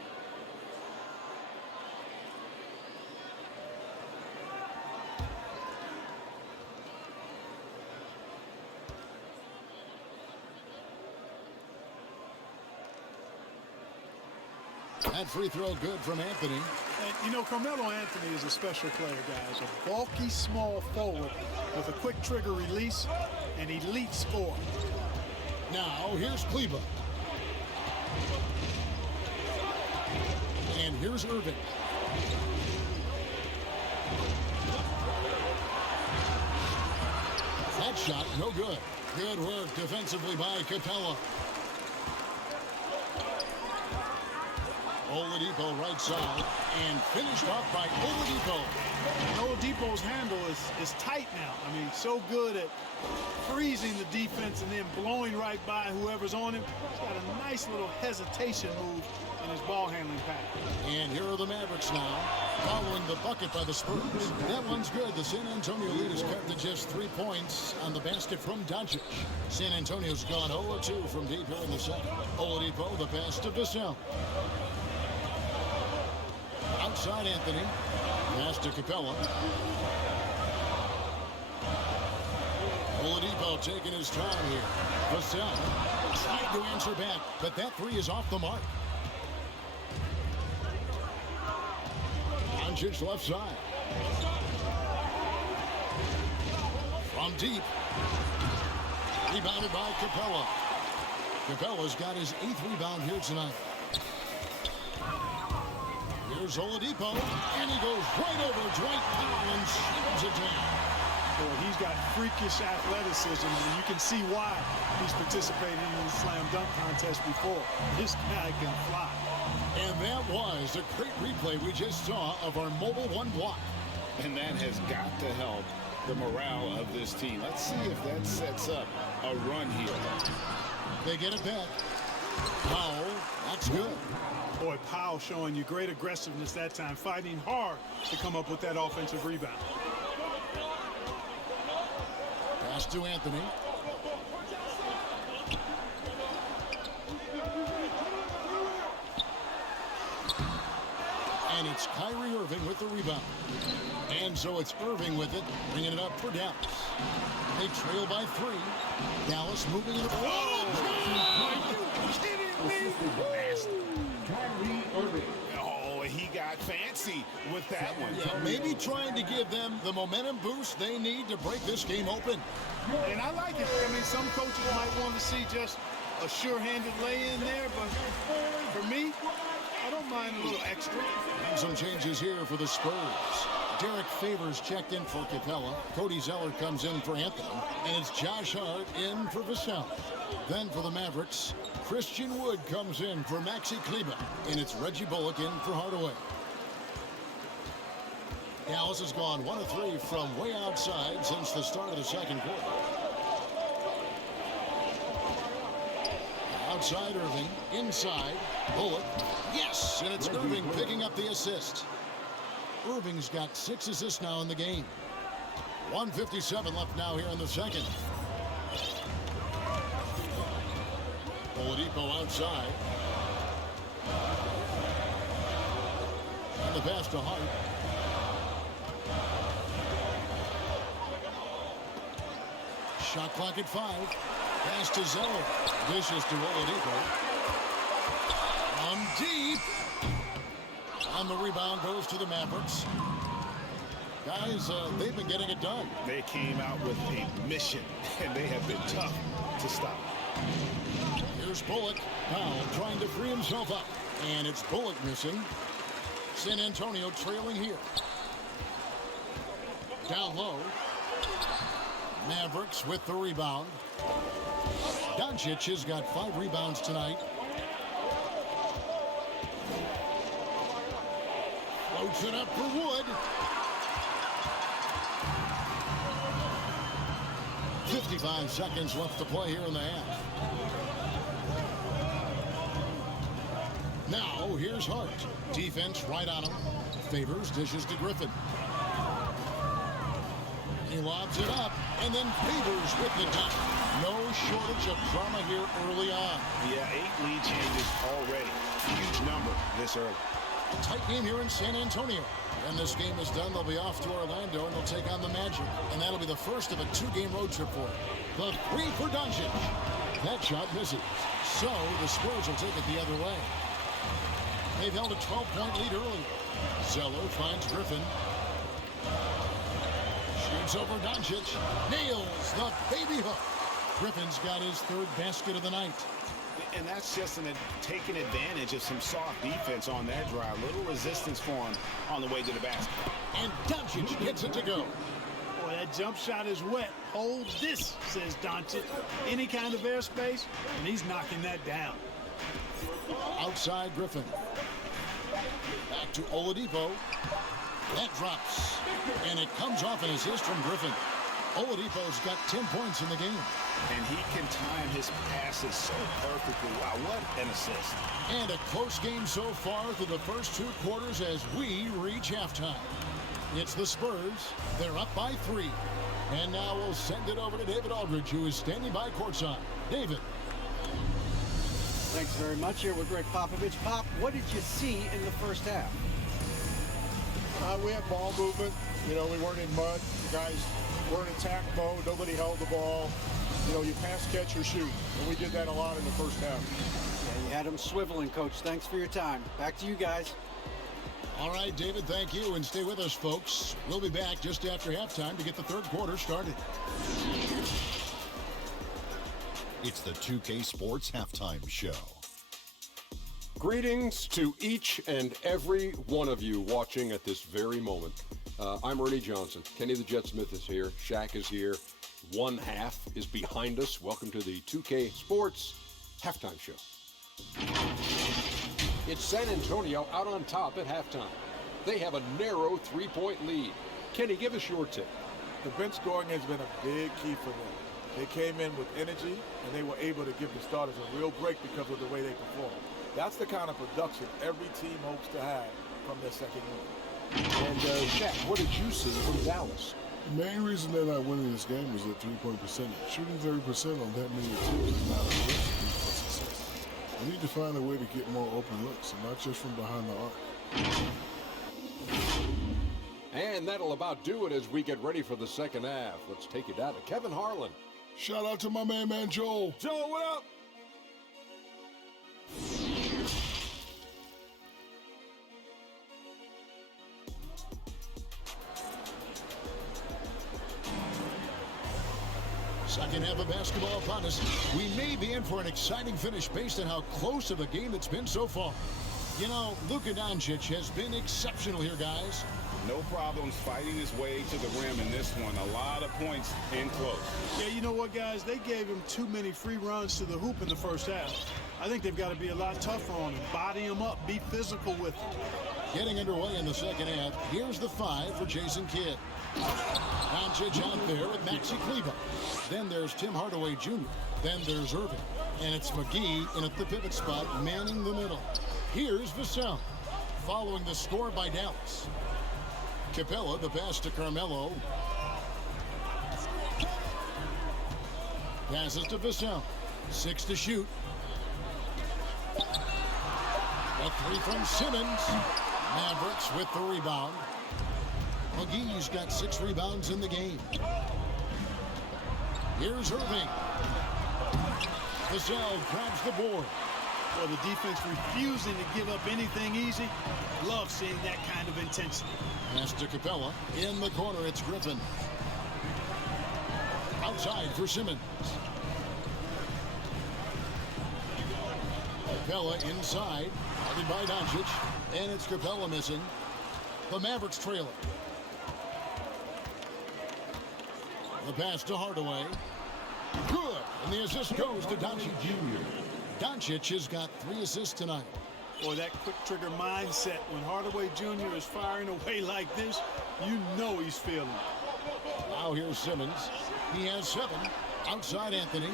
That free throw good from Anthony. And, you know, Carmelo Anthony is a special player, guys. A bulky, small forward with a quick trigger release and elite score. Now, here's Kleber. And here's Irving. That shot, no good. Good work defensively by Capella. Oladipo right side, and finished off by Oladipo. Oladipo's handle is tight now. I mean, so good at freezing the defense and then blowing right by whoever's on him. He's got a nice little hesitation move in his ball handling pattern. And here are the Mavericks now, following the bucket by the Spurs. That one's good. The San Antonio lead is cut to just 3 points on the basket from Doncic. San Antonio's gone 0-2 from deep here in the second. Oladipo, the pass to Vassell. Outside Anthony. Pass to Capella. Oladipo taking his time here. Vassell trying to answer back, but that 3 is off the mark. Doncic left side. From deep. Rebounded by Capella. Capella's got his 8th rebound here tonight. Here's Oladipo, and he goes right over Dwight Powell and slams it down. Boy, he's got freakish athleticism, and you can see why he's participated in the slam dunk contest before. This guy can fly. And that was a great replay we just saw of our Mobile One block. And that has got to help the morale of this team. Let's see if that sets up a run here. They get it back. Powell, that's good. Boy, Powell showing you great aggressiveness that time, fighting hard to come up with that offensive rebound. Pass to Anthony. And it's Kyrie Irving with the rebound. And so it's Irving with it, bringing it up for Dallas. They trail by 3. Dallas moving it. Kyrie Irving. Oh, he got fancy with that one. Yeah, maybe trying to give them the momentum boost they need to break this game open. And I like it. I mean, some coaches might want to see just a sure-handed lay-in there, but for me, I don't mind a little extra. And some changes here for the Spurs. Derek Favors checked in for Capella. Cody Zeller comes in for Anthony. And it's Josh Hart in for Vassell. Then for the Mavericks, Christian Wood comes in for Maxi Kleber. And it's Reggie Bullock in for Hardaway. Dallas has gone 1 of 3 from way outside since the start of the second quarter. Outside Irving, inside Bullock. Yes, and it's Irving picking up the assist. Irving's got 6 assists now in the game. 1:57 left now here in the second. Oladipo outside. And the pass to Hart. Shot clock at 5. Pass to Zeller. Dishes to Oladipo. Deep. And the rebound goes to the Mavericks. Guys, they've been getting it done. They came out with a mission, and they have been tough to stop. Here's Bullock. Powell trying to free himself up. And it's Bullock missing. San Antonio trailing here. Down low. Mavericks with the rebound. Doncic has got 5 rebounds tonight. Floats it up for Wood. 55 seconds left to play here in the half. Now, here's Hart. Defense right on him. Favors, dishes to Griffin. He lobs it up, and then Favors with the dunk. No shortage of drama here early on. Yeah, 8 lead changes already. Huge number this early. A tight game here in San Antonio. When this game is done, they'll be off to Orlando, and they'll take on the Magic. And that'll be the first of a 2-game road trip for them. The 3 for Doncic. That shot misses. So the Spurs will take it the other way. They've held a 12-point lead early. Zeller finds Griffin. Shoots over Doncic. Nails the baby hook. Griffin's got his 3rd basket of the night. And that's just taking advantage of some soft defense on that drive. Little resistance for him on the way to the basket. And Doncic gets it to go. Boy, that jump shot is wet. Hold this, says Doncic. Any kind of airspace, and he's knocking that down. Outside Griffin. Back to Oladipo. That drops. And it comes off an assist from Griffin. Oladipo's got 10 points in the game. And he can time his passes so perfectly. Wow, what an assist. And a close game so far through the first 2 quarters as we reach halftime. It's the Spurs. They're up by 3. And now we'll send it over to David Aldridge, who is standing by courtside. David. Thanks very much. Here with Greg Popovich. Pop, what did you see in the first half? We had ball movement. You know, we weren't in mud. The guys were in attack mode. Nobody held the ball. You know, you pass, catch, or shoot. And we did that a lot in the first half. Yeah, you had them swiveling, Coach. Thanks for your time. Back to you guys. All right, David, thank you. And stay with us, folks. We'll be back just after halftime to get the 3rd quarter started. It's the 2K Sports Halftime Show. Greetings to each and every one of you watching at this very moment. I'm Ernie Johnson. Kenny the Jet Smith is here. Shaq is here. 1 half is behind us. Welcome to the 2K Sports Halftime Show. It's San Antonio out on top at halftime. They have a narrow 3-point lead. Kenny, give us your take. The bench scoring has been a big key for them. They came in with energy, and they were able to give the starters a real break because of the way they performed. That's the kind of production every team hopes to have from their second unit. And Shaq, what did you see from Dallas? The main reason they're not winning this game is their three-point percentage. Shooting 30% on that many attempts is not a recipe for success. We need to find a way to get more open looks, and not just from behind the arc. And that'll about do it as we get ready for the second half. Let's take it down to Kevin Harlan. Shout out to my man Joel. Joel, what up? Second half of basketball upon us. We may be in for an exciting finish based on how close of a game it's been so far. You know, Luka Doncic has been exceptional here, guys. No problems fighting his way to the rim in this one. A lot of points in close. Yeah, you know what, guys? They gave him too many free runs to the hoop in the first half. I think they've got to be a lot tougher on him. Body him up. Be physical with him. Getting underway in the second half. Here's the 5 for Jason Kidd. Doncic out there with Maxi Kleber. Then there's Tim Hardaway Jr. Then there's Irving. And it's McGee in at the pivot spot, manning the middle. Here's Vassell, following the score by Dallas. Capella, the pass to Carmelo. Passes to Vassell. 6 to shoot. A 3 from Simmons. Mavericks with the rebound. McGee's got 6 rebounds in the game. Here's Irving. Vassell grabs the board. Well, the defense refusing to give up anything easy. Love seeing that kind of intensity. Pass to Capella. In the corner, it's Griffin. Outside for Simmons. Capella inside. Guarded by Doncic. And it's Capella missing. The Mavericks trailing. The pass to Hardaway. Good. And the assist goes to Doncic Jr. Doncic has got 3 assists tonight. Boy, that quick trigger mindset when Hardaway Jr. is firing away like this, you know he's feeling it. Now here's Simmons. He has 7. Outside Anthony.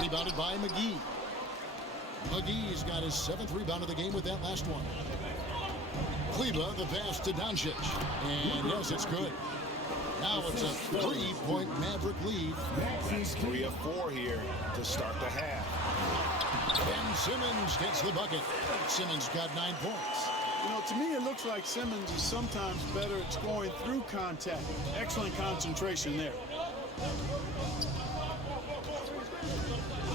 Rebounded by McGee. McGee's got his 7th rebound of the game with that last one. Kleber, the pass to Doncic. And yes, it's good. Now it's a 3-point Maverick lead. That's 3 of 4 here to start the half. And Simmons gets the bucket. Simmons got 9 points. You know, to me, it looks like Simmons is sometimes better at scoring through contact. Excellent concentration there.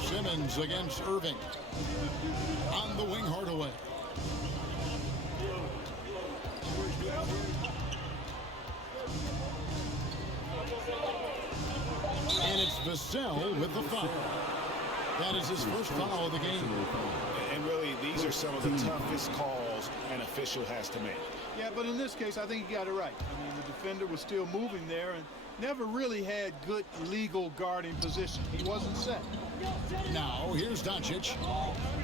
Simmons against Irving. On the wing, Hardaway. And it's Vassell with the foul. That is his first foul of the game. And really, these are some of the toughest calls an official has to make. Yeah, but in this case, I think he got it right. I mean, the defender was still moving there and never really had good legal guarding position. He wasn't set. Now, here's Doncic.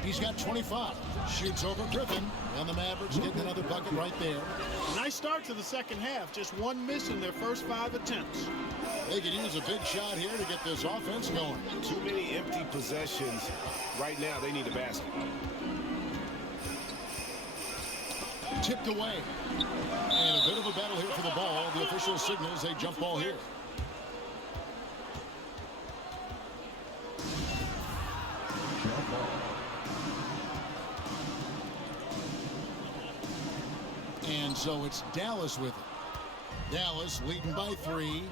He's got 25. Shoots over Griffin. And the Mavericks getting another bucket right there. Nice start to the second half. Just 1 miss in their first 5 attempts. They could use a big shot here to get this offense going. Too many empty possessions. Right now, they need a basket. Tipped away. And a bit of a battle here for the ball. The official signals a jump ball here. And so it's Dallas with it. Dallas leading by 3.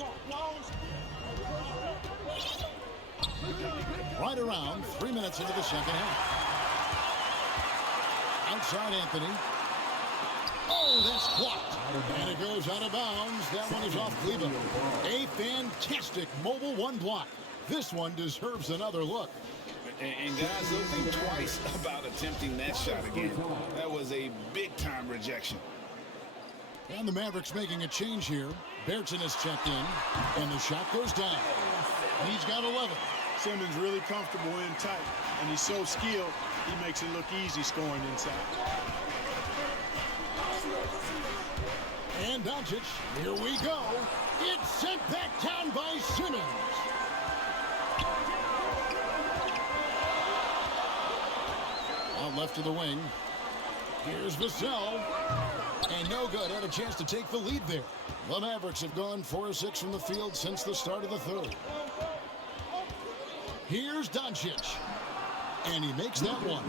Right around 3 minutes into the second half. Outside Anthony. Oh, that's blocked. And it goes out of bounds. That one is off Cleveland. A fantastic mobile 1 block. This one deserves another look. And guys, don't think twice about attempting that shot again. That was a big-time rejection. And the Mavericks making a change here. Bertson is checked in, and the shot goes down. He's got 11. Simmons really comfortable in tight, and he's so skilled, he makes it look easy scoring inside. And Doncic, here we go. It's sent back down by Simmons. Out left to the wing. Here's Vassell. And no good. Had a chance to take the lead there. The Mavericks have gone 4 of 6 from the field since the start of the third. Here's Doncic. And he makes that one.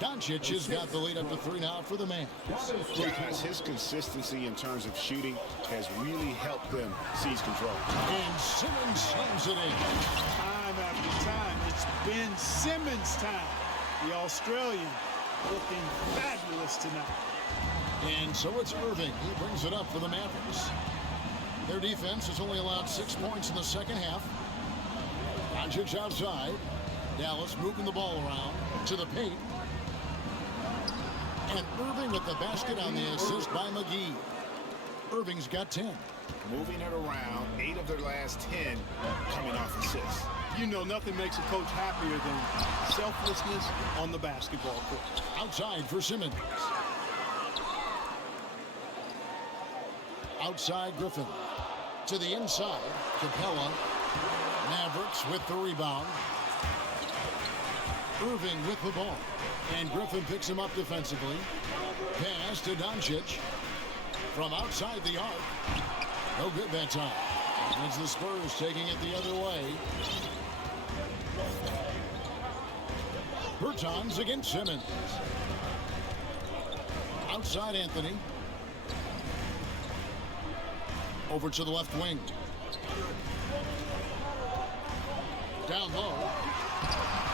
Doncic has got the lead up to 3 now for the man. Guys, his consistency in terms of shooting has really helped them seize control. And Simmons slams it in. Time after time, it's been Simmons' time. The Australian looking fabulous tonight. And so it's Irving. He brings it up for the Mavericks. Their defense has only allowed 6 points in the second half. Doncic outside. Dallas moving the ball around to the paint. And Irving with the basket on the assist by McGee. Irving's got 10. Moving it around, 8 of their last 10 coming off assists. You know, nothing makes a coach happier than selflessness on the basketball court. Outside for Simmons. Outside Griffin. To the inside, Capella. Mavericks with the rebound. Irving with the ball. And Griffin picks him up defensively. Pass to Doncic. From outside the arc. No good that time. It's the Spurs taking it the other way. Bertans against Simmons. Outside Anthony. Over to the left wing. Down low.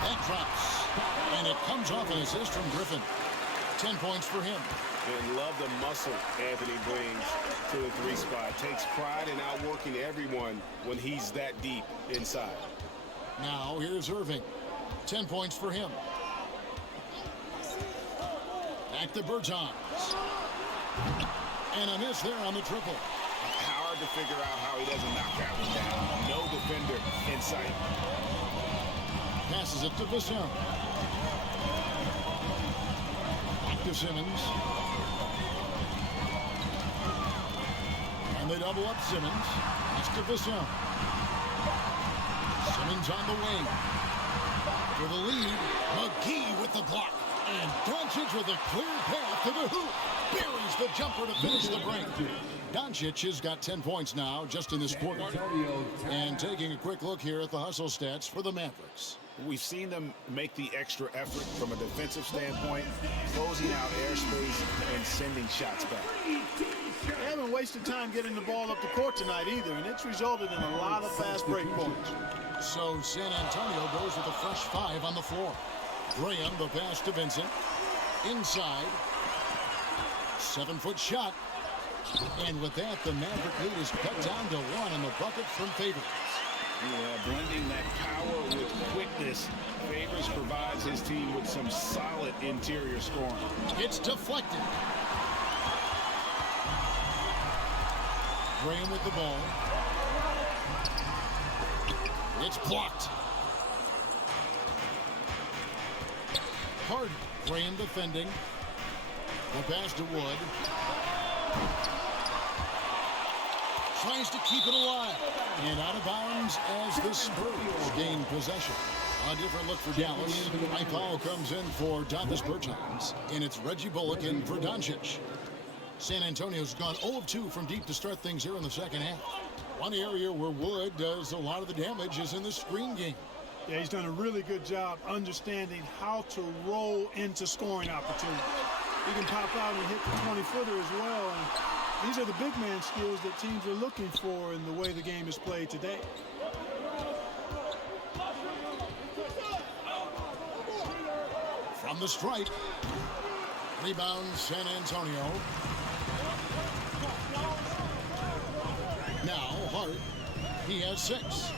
That drops. And it comes off an assist from Griffin. 10 points for him. And love the muscle Anthony brings to the 3 spot. Takes pride in outworking everyone when he's that deep inside. Now here's Irving. 10 points for him. Back to Bertans. And a miss there on the triple. Hard to figure out how he doesn't knock that one down. No defender in sight. Passes it to Vassell. Back to Simmons. And they double up Simmons. It's to Vassell. Simmons on the wing. For the lead, McGee with the block. And Doncic with a clear path to the hoop. Buries the jumper to finish the break. Doncic has got 10 points now just in this quarter. And taking a quick look here at the hustle stats for the Mavericks. We've seen them make the extra effort from a defensive standpoint, closing out airspace and sending shots back. They haven't wasted time getting the ball up the court tonight either, and it's resulted in a lot of fast break points. So San Antonio goes with a fresh 5 on the floor. Graham, the pass to Vincent. Inside. 7-foot shot. And with that, the Maverick lead is cut down to 1 in the bucket from Favors. Yeah, blending that power with quickness. Favors provides his team with some solid interior scoring. It's deflected. Graham with the ball. It's blocked. Harden. Graham defending. The pass to Wood. Tries to keep it alive. And out of bounds as the Spurs gain possession. A different look for Dallas. Mike Powell comes in for Davis Bertans. And it's Reggie Bullock in for Doncic. San Antonio's gone 0 of 2 from deep to start things here in the second half. One area where Wood does a lot of the damage is in the screen game. Yeah, he's done a really good job understanding how to roll into scoring opportunities. He can pop out and hit the 20-footer as well. And these are the big man skills that teams are looking for in the way the game is played today. From the stripe. Rebound San Antonio. Now Hart. He has 6.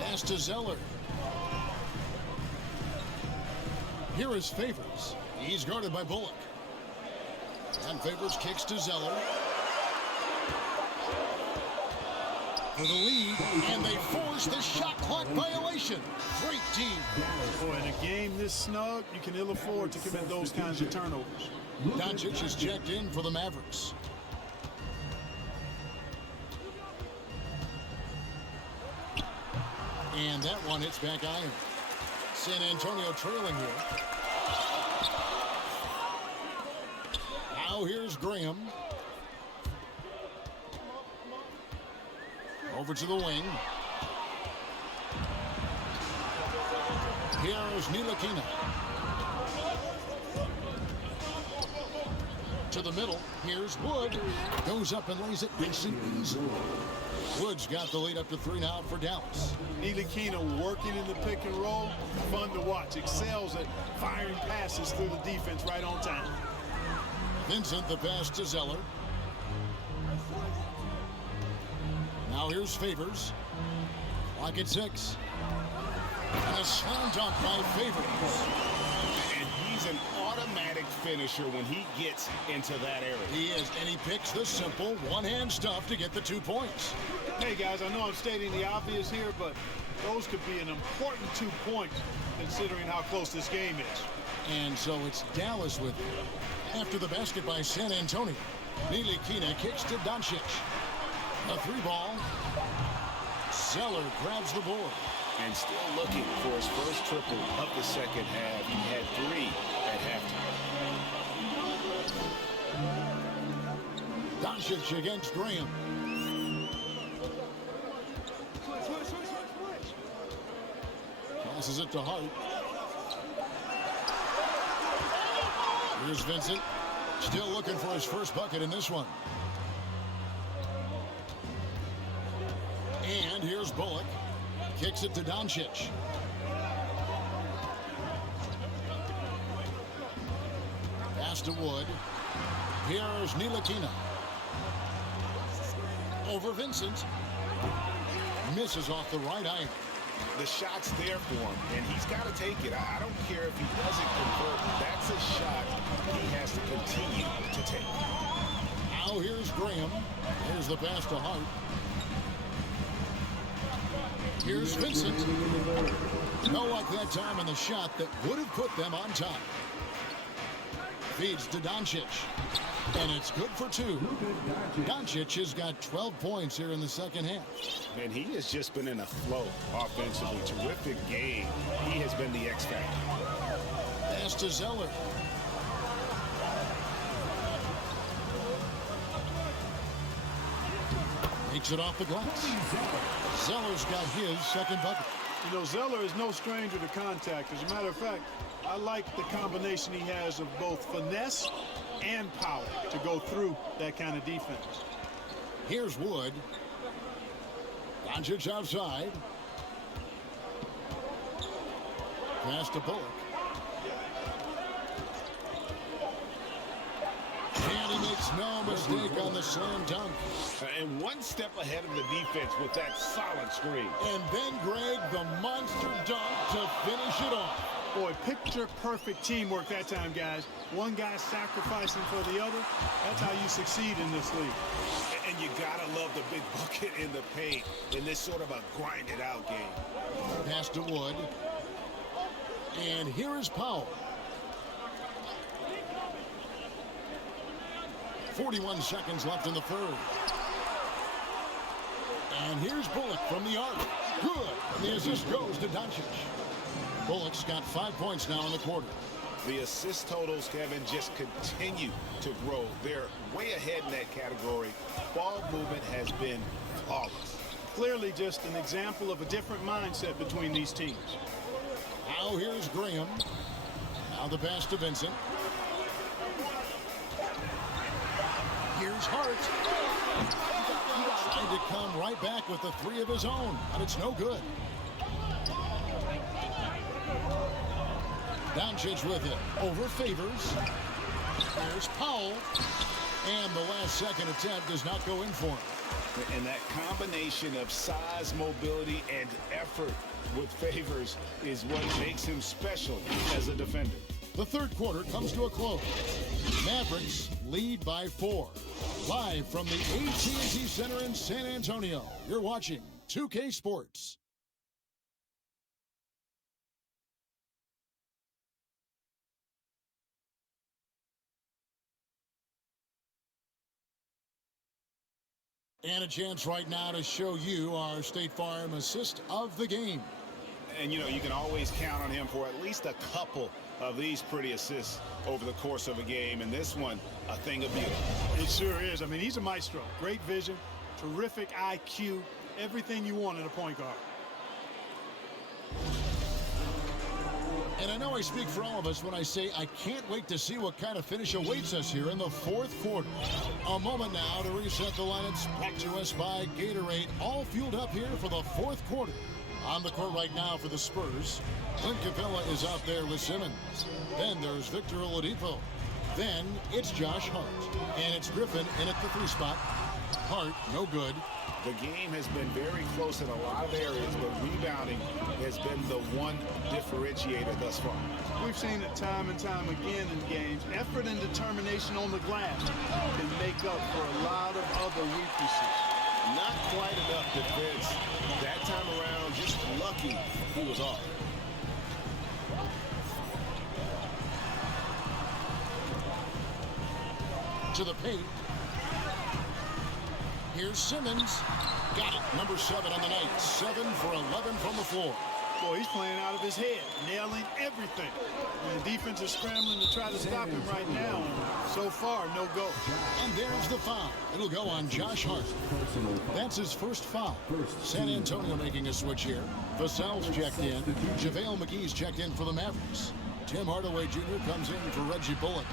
Pass to Zeller. Here is Favors. He's guarded by Bullock. And Favors kicks to Zeller. For the lead, and they force the shot clock violation. Great team. Boy, in a game this snug, you can ill afford to commit those kinds of turnovers. Doncic is checked in for the Mavericks. And that one hits back iron. San Antonio trailing here. Now here's Graham. Over to the wing. Here's Ntilikina. To the middle. Here's Wood. Goes up and lays it nice and easy. Wood's got the lead up to 3 now for Dallas. Ntilikina working in the pick and roll. Fun to watch. Excels at firing passes through the defense right on time. Vincent the pass to Zeller. Now here's Favors. Lock at 6. And a slam dunk by Favors. And he's an automatic finisher when he gets into that area. He is, and he picks the simple one-hand stuff to get the 2 points. Hey, guys, I know I'm stating the obvious here, but those could be an important 2 points considering how close this game is. And so it's Dallas with it. After the basket by San Antonio, Ntilikina kicks to Doncic. A 3-ball. Zeller grabs the board. And still looking for his first triple of the second half. He had 3 at halftime. Doncic against Graham. Passes it to Hart. Here's Vincent. Still looking for his first bucket in this one. And here's Bullock. Kicks it to Doncic. Pass to Wood. Here's Ntilikina. Over Vincent. Misses off the right iron. The shot's there for him, and he's got to take it. I don't care if he doesn't convert. That's a shot he has to continue to take. Now here's Graham. Here's the pass to Hart. Here's Vincent. No luck that time on the shot that would have put them on top. Feeds to Doncic. And it's good for 2. Doncic has got 12 points here in the second half. And he has just been in a flow offensively. Terrific game. He has been the X factor. Pass to Zeller. Takes it off the glass. Zeller's got his second bucket. You know, Zeller is no stranger to contact. As a matter of fact, I like the combination he has of both finesse and power to go through that kind of defense. Here's Wood. Doncic outside. Pass to Bullock. And he makes no mistake on the slam dunk. And one step ahead of the defense with that solid screen. And then, Greg, the monster dunk to finish it off. Boy, picture-perfect teamwork that time, guys. One guy sacrificing for the other. That's how you succeed in this league. And you gotta love the big bucket in the paint in this sort of a grinded-out game. Pass to Wood. And here is Powell. 41 seconds left in the third. And here's Bullock from the arc. Good. And the assist goes to Doncic. Bullock's got 5 points now in the quarter. The assist totals, Kevin, just continue to grow. They're way ahead in that category. Ball movement has been flawless. Clearly just an example of a different mindset between these teams. Now here's Graham. Now the pass to Vincent. Here's Hart. Trying to come right back with the 3 of his own, but it's no good. Doncic with it. Over Favors. There's Powell. And the last second attempt does not go in for him. And that combination of size, mobility, and effort with Favors is what makes him special as a defender. The third quarter comes to a close. Mavericks lead by 4. Live from the AT&T Center in San Antonio, you're watching 2K Sports. And a chance right now to show you our State Farm assist of the game. And, you know, you can always count on him for at least a couple of these pretty assists over the course of a game. And this one, a thing of beauty. It sure is. I mean, he's a maestro. Great vision, terrific IQ, everything you want in a point guard. And I know I speak for all of us when I say I can't wait to see what kind of finish awaits us here in the fourth quarter. A moment now to reset the lineups, brought to us by Gatorade, all fueled up here for the fourth quarter. On the court right now for the Spurs, Clint Capella is out there with Simmons. Then there's Victor Oladipo. Then it's Josh Hart. And it's Griffin in at the 3 spot. Hart, no good. The game has been very close in a lot of areas, but rebounding has been the one differentiator thus far. We've seen it time and time again in games. Effort and determination on the glass can make up for a lot of other weaknesses. Not quite enough defense that time around. Just lucky he was off. To the paint. Here's Simmons. Got it. Number 7 on the night. 7 for 11 from the floor. Boy, he's playing out of his head, nailing everything. And the defense is scrambling to try to stop him right now. So far, no go. And there's the foul. It'll go on Josh Hart. That's his first foul. San Antonio making a switch here. Vassell's checked in. JaVale McGee's checked in for the Mavericks. Tim Hardaway Jr. comes in for Reggie Bullock.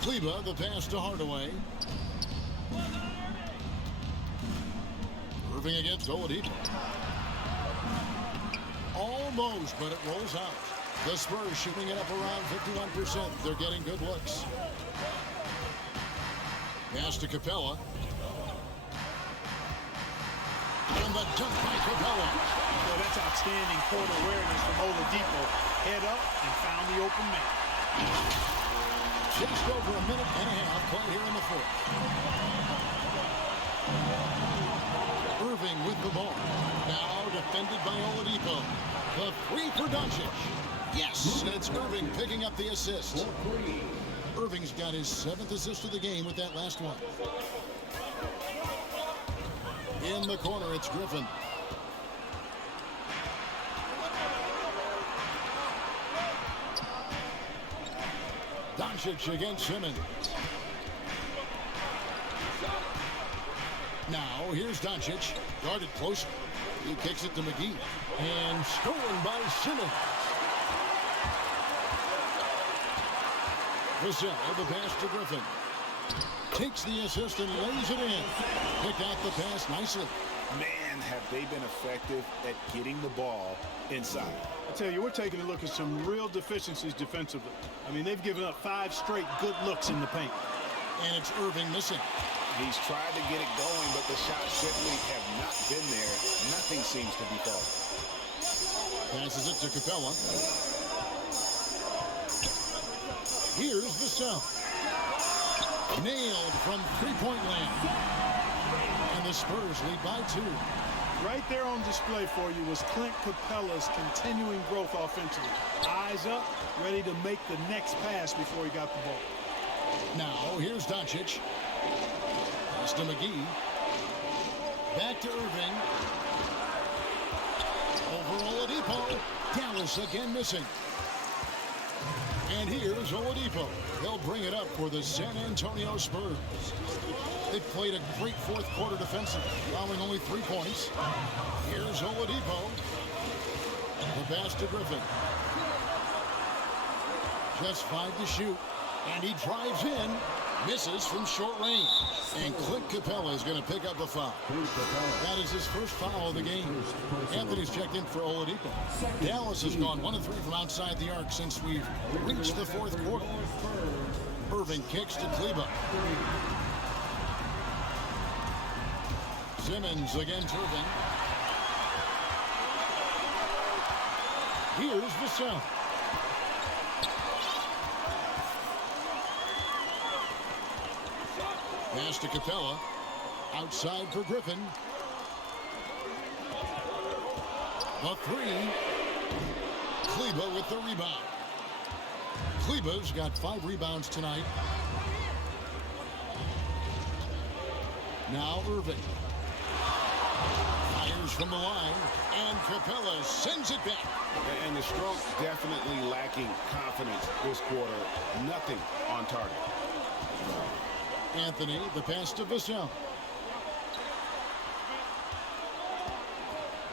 Kleba, the pass to Hardaway. Irving against Oladipo. Almost, but it rolls out. The Spurs shooting it up around 51%. They're getting good looks. Pass to Capella. And the dunk by Capella. Well, that's outstanding court awareness from Oladipo. Head up and found the open man. Just over a minute and a half play here in the fourth. Irving with the ball. Now defended by Oladipo. The 3 for Doncic. Yes, and it's Irving picking up the assist. Irving's got his 7th assist of the game with that last one. In the corner, it's Griffin. Doncic against Simmons. Now, here's Doncic, guarded close. He kicks it to McGee. And stolen by Simmons. Vassell, the pass to Griffin. Takes the assist and lays it in. Picked out the pass nicely. Man, have they been effective at getting the ball inside. I tell you, we're taking a look at some real deficiencies defensively. I mean, they've given up 5 straight good looks in the paint. And it's Irving missing. He's tried to get it going, but the shots simply have not been there. Nothing seems to be falling. Passes it to Capella. Here's Vassell. Nailed from 3-point land. And the Spurs lead by 2. Right there on display for you was Clint Capella's continuing growth offensively. Eyes up, ready to make the next pass before he got the ball. Now, here's Doncic. Pass to McGee. Back to Irving. Over Oladipo. Dallas again missing. And here's Oladipo. They'll bring it up for the San Antonio Spurs. They've played a great fourth quarter defensively, allowing only 3 points. Here's Oladipo. The pass to Griffin. Just 5 to shoot. And he drives in. Misses from short range. And Clint Capella is going to pick up a foul. That is his first foul of the game. Anthony's checked in for Oladipo. Dallas has gone 1 of 3 from outside the arc since we've reached the fourth quarter. Irving kicks to Kleba. Simmons against Irving. Here's Vassell. Pass to Capella. Outside for Griffin. The three. Kleba with the rebound. Kleba's got 5 rebounds tonight. Now Irving. Fires from the line. And Capella sends it back. And the stroke definitely lacking confidence this quarter. Nothing on target. Anthony, the pass to Vassell.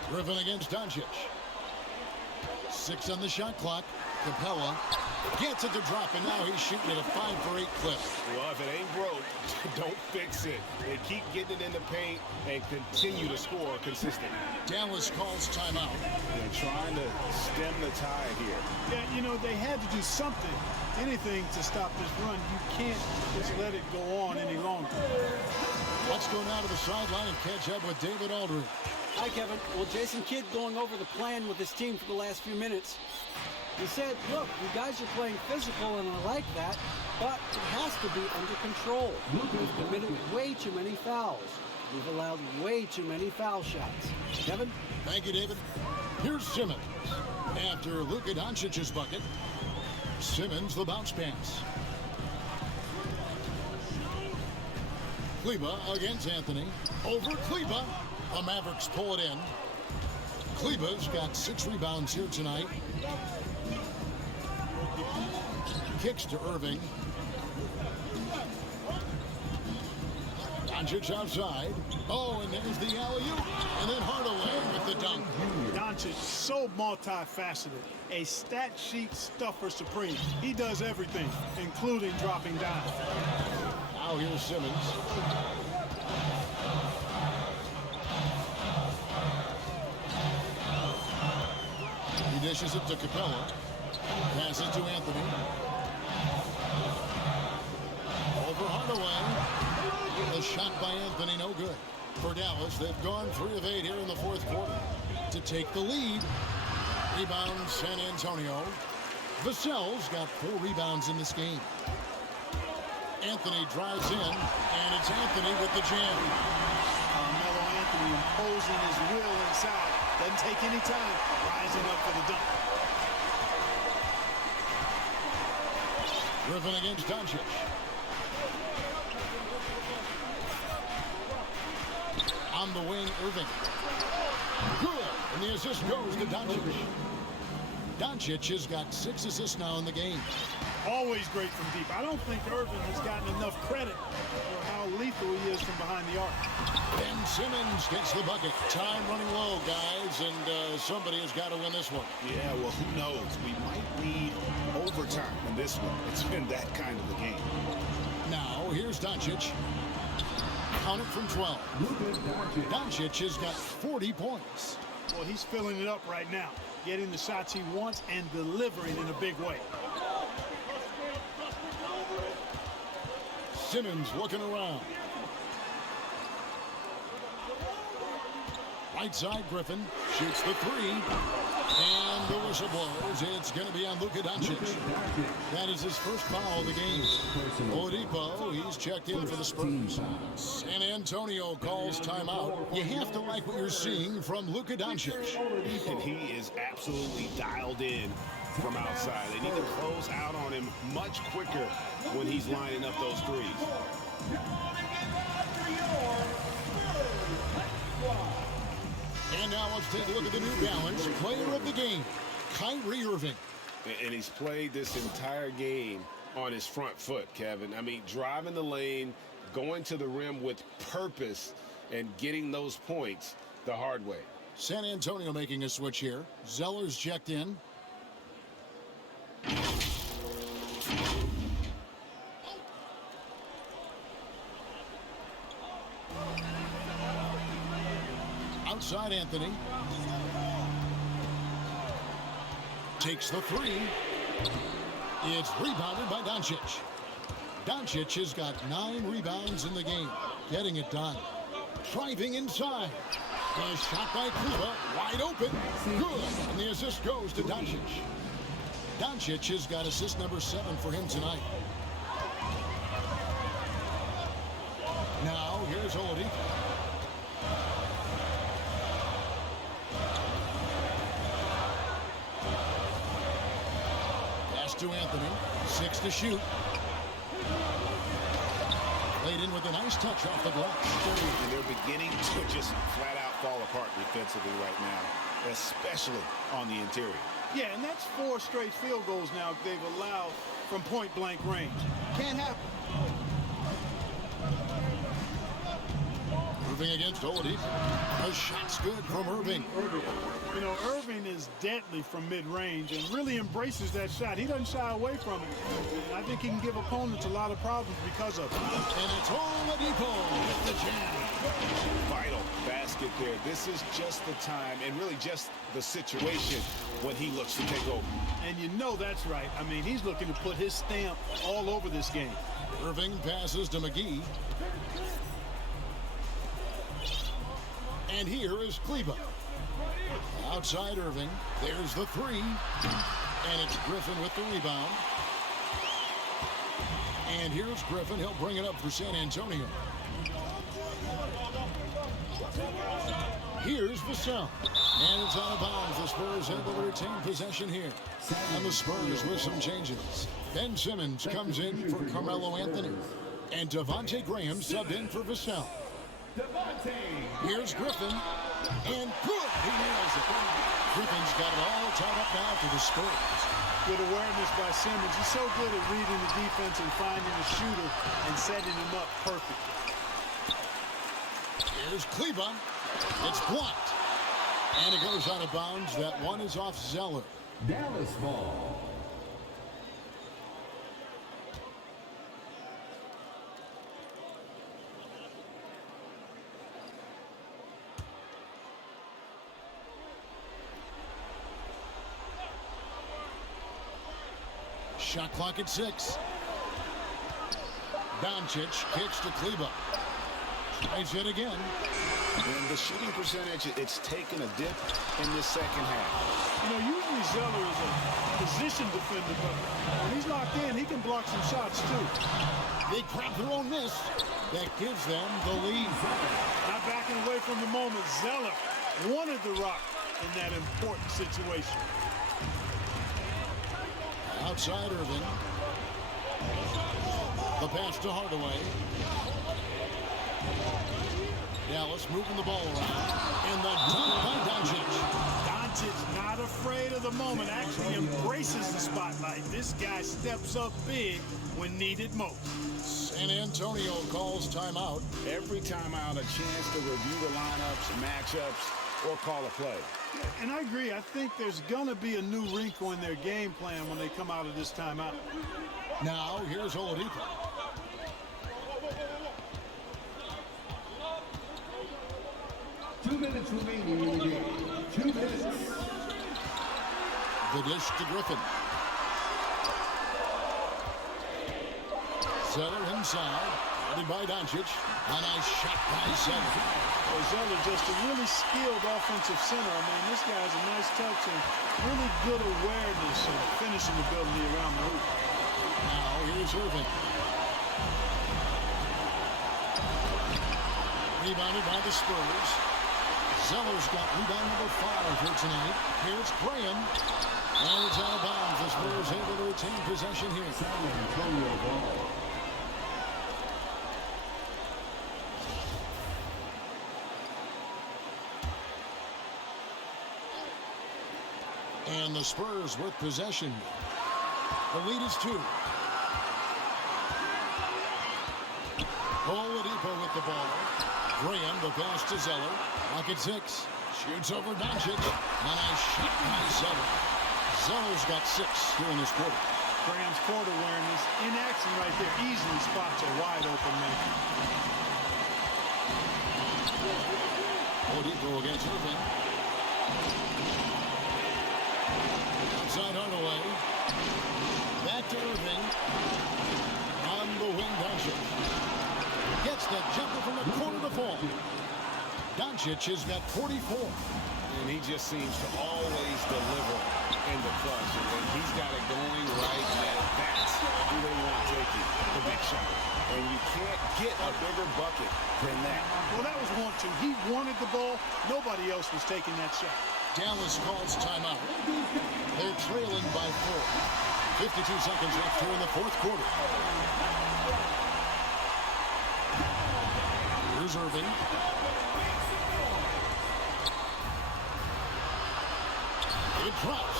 Griffin against Doncic. 6 on the shot clock. Capella gets it to drop, and now he's shooting at a 5 for 8 clip. Well, if it ain't broke, don't fix it. They keep getting it in the paint and continue to score consistently. Dallas calls timeout. They're trying to stem the tide here. Yeah, you know, they had to do something, anything to stop this run. You can't just let it go on any longer. Let's go now to the sideline and catch up with David Aldridge. Hi, Kevin. Well, Jason Kidd going over the plan with his team for the last few minutes. He said, look, you guys are playing physical, and I like that, but it has to be under control. We've committed way too many fouls. We've allowed way too many foul shots. Kevin? Thank you, David. Here's Simmons. After Luka Doncic's bucket, Simmons the bounce pass. Kleba against Anthony. Over Kleba. The Mavericks pull it in. Kleba's got 6 rebounds here tonight. Kicks to Irving. Doncic outside. Oh, and there's the alley-oop. And then Hardaway with the dunk. Doncic, so multifaceted. A stat sheet stuffer supreme. He does everything, including dropping down. Now here's Simmons. He dishes it to Capella. Passes to Anthony. Over Hardaway. The shot by Anthony, no good. For Dallas, they've gone 3 of 8 here in the 4th quarter to take the lead. Rebound San Antonio. Vassell's got 4 rebounds in this game. Anthony drives in, and it's Anthony with the jam. Carmelo Anthony imposing his will inside. Doesn't take any time. Rising up for the dunk. Griffin against Doncic. On the wing, Irving. Good. And the assist goes to Doncic. Doncic has got 6 assists now in the game. Always great from deep. I don't think Irving has gotten enough credit for how lethal he is from behind the arc. Ben Simmons gets the bucket. Time running low, guys, and somebody has got to win this one. Yeah, well, who knows? We might need overtime in this one. It's been that kind of a game. Now, here's Doncic. Count it from 12. Doncic has got 40 points. Well, he's filling it up right now. Getting the shots he wants and delivering in a big way. Simmons looking around. Right side, Griffin shoots the 3. And the whistle blows. It's going to be on Luka Doncic. That is his first foul of the game. Oladipo, he's checked in for the Spurs. San Antonio calls timeout. You have to like what you're seeing from Luka Doncic. And he is absolutely dialed in from outside. They need to close out on him much quicker when he's lining up those threes. And now let's take a look at the New Balance player of the game, Kyrie Irving. And he's played this entire game on his front foot, Kevin. I mean, driving the lane, going to the rim with purpose, and getting those points the hard way. San Antonio making a switch here. Zeller's checked in. Outside Anthony. Takes the 3. It's rebounded by Doncic. Doncic has got 9 rebounds in the game. Getting it done. Driving inside. A shot by Kleba. Wide open. Good. And the assist goes to Doncic. Doncic has got assist number 7 for him tonight. Now, here's Oladipo. Pass to Anthony. 6 to shoot. Played in with a nice touch off the glass. And they're beginning to just flat out fall apart defensively right now, especially on the interior. Yeah, and that's 4 straight field goals now they've allowed from point-blank range. Can't happen. Irving against Oladipo. The shot's good from Irving. You know, Irving is deadly from mid-range and really embraces that shot. He doesn't shy away from it. And I think he can give opponents a lot of problems because of it. And it's Oladipo with the jam. Vital basket there. This is just the time and really just the situation when he looks to take over. And you know that's right. I mean, he's looking to put his stamp all over this game. Irving passes to McGee. And here is Kleba. Outside Irving. There's the 3. And it's Griffin with the rebound. And here's Griffin. He'll bring it up for San Antonio. Here's Vassell. And it's out of bounds. The Spurs able to retain possession here. And the Spurs with some changes. Ben Simmons comes in for Carmelo Anthony. And Devontae Graham subbed in for Vassell. Here's Griffin. And good. He nails it. Griffin's got it all tied up now for the Spurs. Good awareness by Simmons. He's so good at reading the defense and finding a shooter and setting him up perfect. Here's Kleba. It's blocked. And it goes out of bounds. That one is off Zeller. Dallas ball. Shot clock at 6. Doncic kicks to Kleba. Tries it again. And the shooting percentage, it's taken a dip in this second half. You know, usually Zeller is a position defender, but when he's locked in, he can block some shots too. They grab their own miss. That gives them the lead. Not backing away from the moment. Zeller wanted the rock in that important situation. Outside Irving. The pass to Hardaway. Dallas moving the ball around. And the dunk by Doncic. Doncic not afraid of the moment. Actually embraces the spotlight. This guy steps up big when needed most. San Antonio calls timeout. Every timeout, a chance to review the lineups, matchups, or call a play. And I agree. I think there's going to be a new wrinkle in their game plan when they come out of this timeout. Now, here's Oladipo. Two minutes remaining in the game. 2 minutes. The dish to Griffin. Zeller inside. Ready by Doncic. A nice shot by Zeller. Zeller just a really skilled offensive center. I mean, this guy has a nice touch and really good awareness and finishing ability around the hoop. Now here's Irving. Rebounded by the Spurs. Zeller's got rebound number 5 for tonight. Here's Graham. And it's out of bounds. The Spurs able to retain possession here. San Antonio ball. And the Spurs with possession. The lead is 2. Oladipo with the ball. Graham, the pass to Zeller. Lock at 6. Shoots over Doncic. A nice shot by Zeller. Zeller's got 6 here in this quarter. Graham's court awareness in action right there. Easily spots a wide open man. Oladipo against Irving. Outside Hardaway. Back to Irving. On the wing, Doncic. Gets the jumper from the corner to fall. Doncic has got 44. And he just seems to always deliver in the clutch. And he's got it going right now. That's who they want to take you, the big shot. And you can't get a bigger bucket than that. Well, that was 1-2. He wanted the ball. Nobody else was taking that shot. Dallas calls timeout. They're trailing by 4. 52 seconds left here in the fourth quarter. Here's Irving. It drops,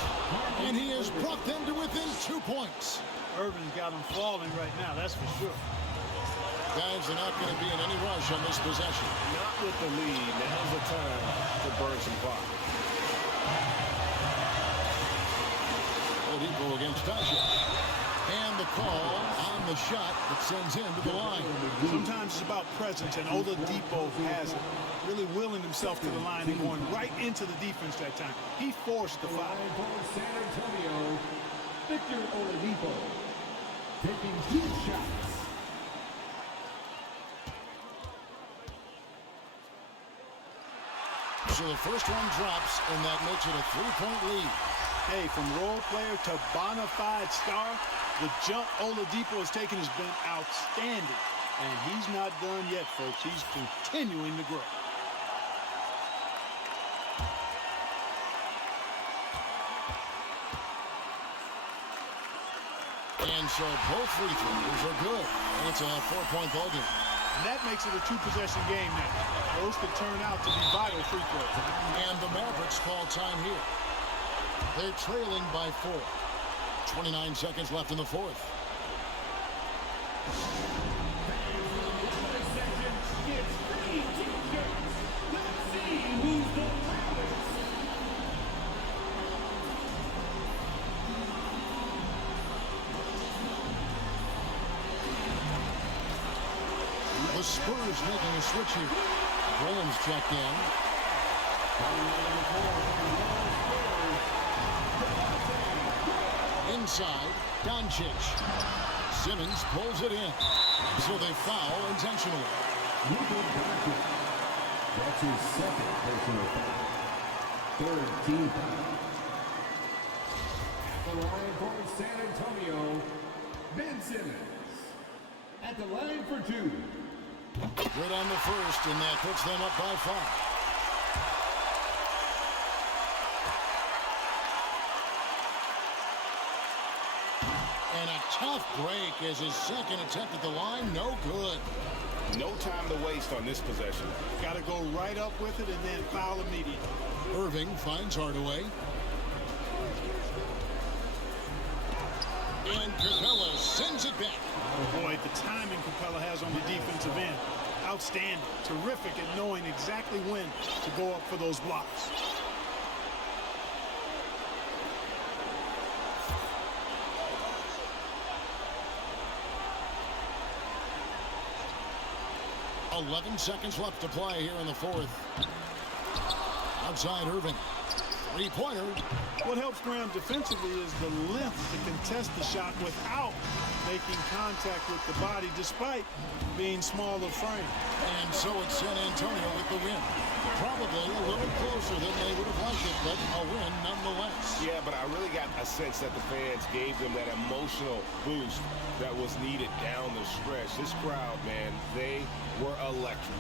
and he has brought them to within 2 points. Irving's got him falling right now, that's for sure. Guys are not going to be in any rush on this possession. Not with the lead. Now's the time to burn some clock. Oladipo against Doncic. And the call on the shot that sends him to the line. Sometimes it's about presence, and Oladipo has it. Really willing himself to the line and going right into the defense that time. He forced the foul. For San Antonio, Victor Oladipo taking 2 shots. So the first one drops, and that makes it a 3-point lead. Hey, from role player to bona fide star, the jump Oladipo has taken has been outstanding. And he's not done yet, folks. He's continuing to grow. And so both free throws are good. And it's a 4-point ball game. And that makes it a 2-possession game now. Those could turn out to be vital free throws. And the Mavericks call time here. They're trailing by 4. 29 seconds left in the fourth. The Spurs making a switch here. Rollins checked in. Inside, Doncic. Simmons pulls it in. So they foul intentionally. That's his second personal foul. Third team foul. At the line for San Antonio, Ben Simmons. At the line for 2. Good on the first, and that puts them up by 5. And a tough break as his second attempt at the line, no good. No time to waste on this possession. Got to go right up with it and then foul immediately. Irving finds Hardaway. And Capella sends it back. Oh boy, the timing Capella has on the defensive end. Outstanding. Terrific at knowing exactly when to go up for those blocks. .11 seconds left to play here in the fourth. Outside Irving. Three-pointer. What helps Graham defensively is the length to contest the shot without making contact with the body, despite being small of frame. And so it's San Antonio with the win. Probably a little closer than they would have liked it, but a win nonetheless. Yeah, but I really got a sense that the fans gave them that emotional boost that was needed down the stretch. This crowd, man, they were electric.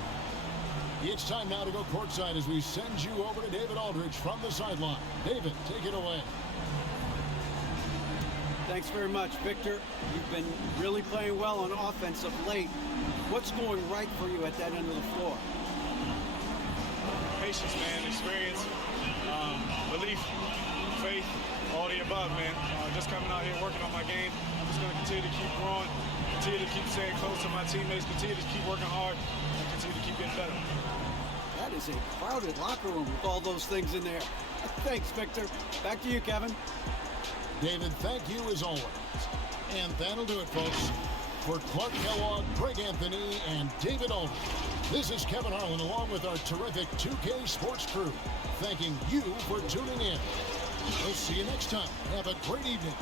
It's time now to go courtside as we send you over to David Aldridge from the sideline. David, take it away. Thanks very much, Victor. You've been really playing well on offense of late. What's going right for you at that end of the floor? Patience, man, experience, belief, faith, all the above, man. Just coming out here working on my game. I'm just going to continue to keep growing, continue to keep staying close to my teammates, continue to keep working hard, and continue to keep getting better. That is a crowded locker room with all those things in there. Thanks, Victor. Back to you, Kevin. David, thank you as always. And that'll do it, folks. For Clark Kellogg, Greg Anthony, and David Aldridge, this is Kevin Harlan along with our terrific 2K Sports crew, thanking you for tuning in. We'll see you next time. Have a great evening.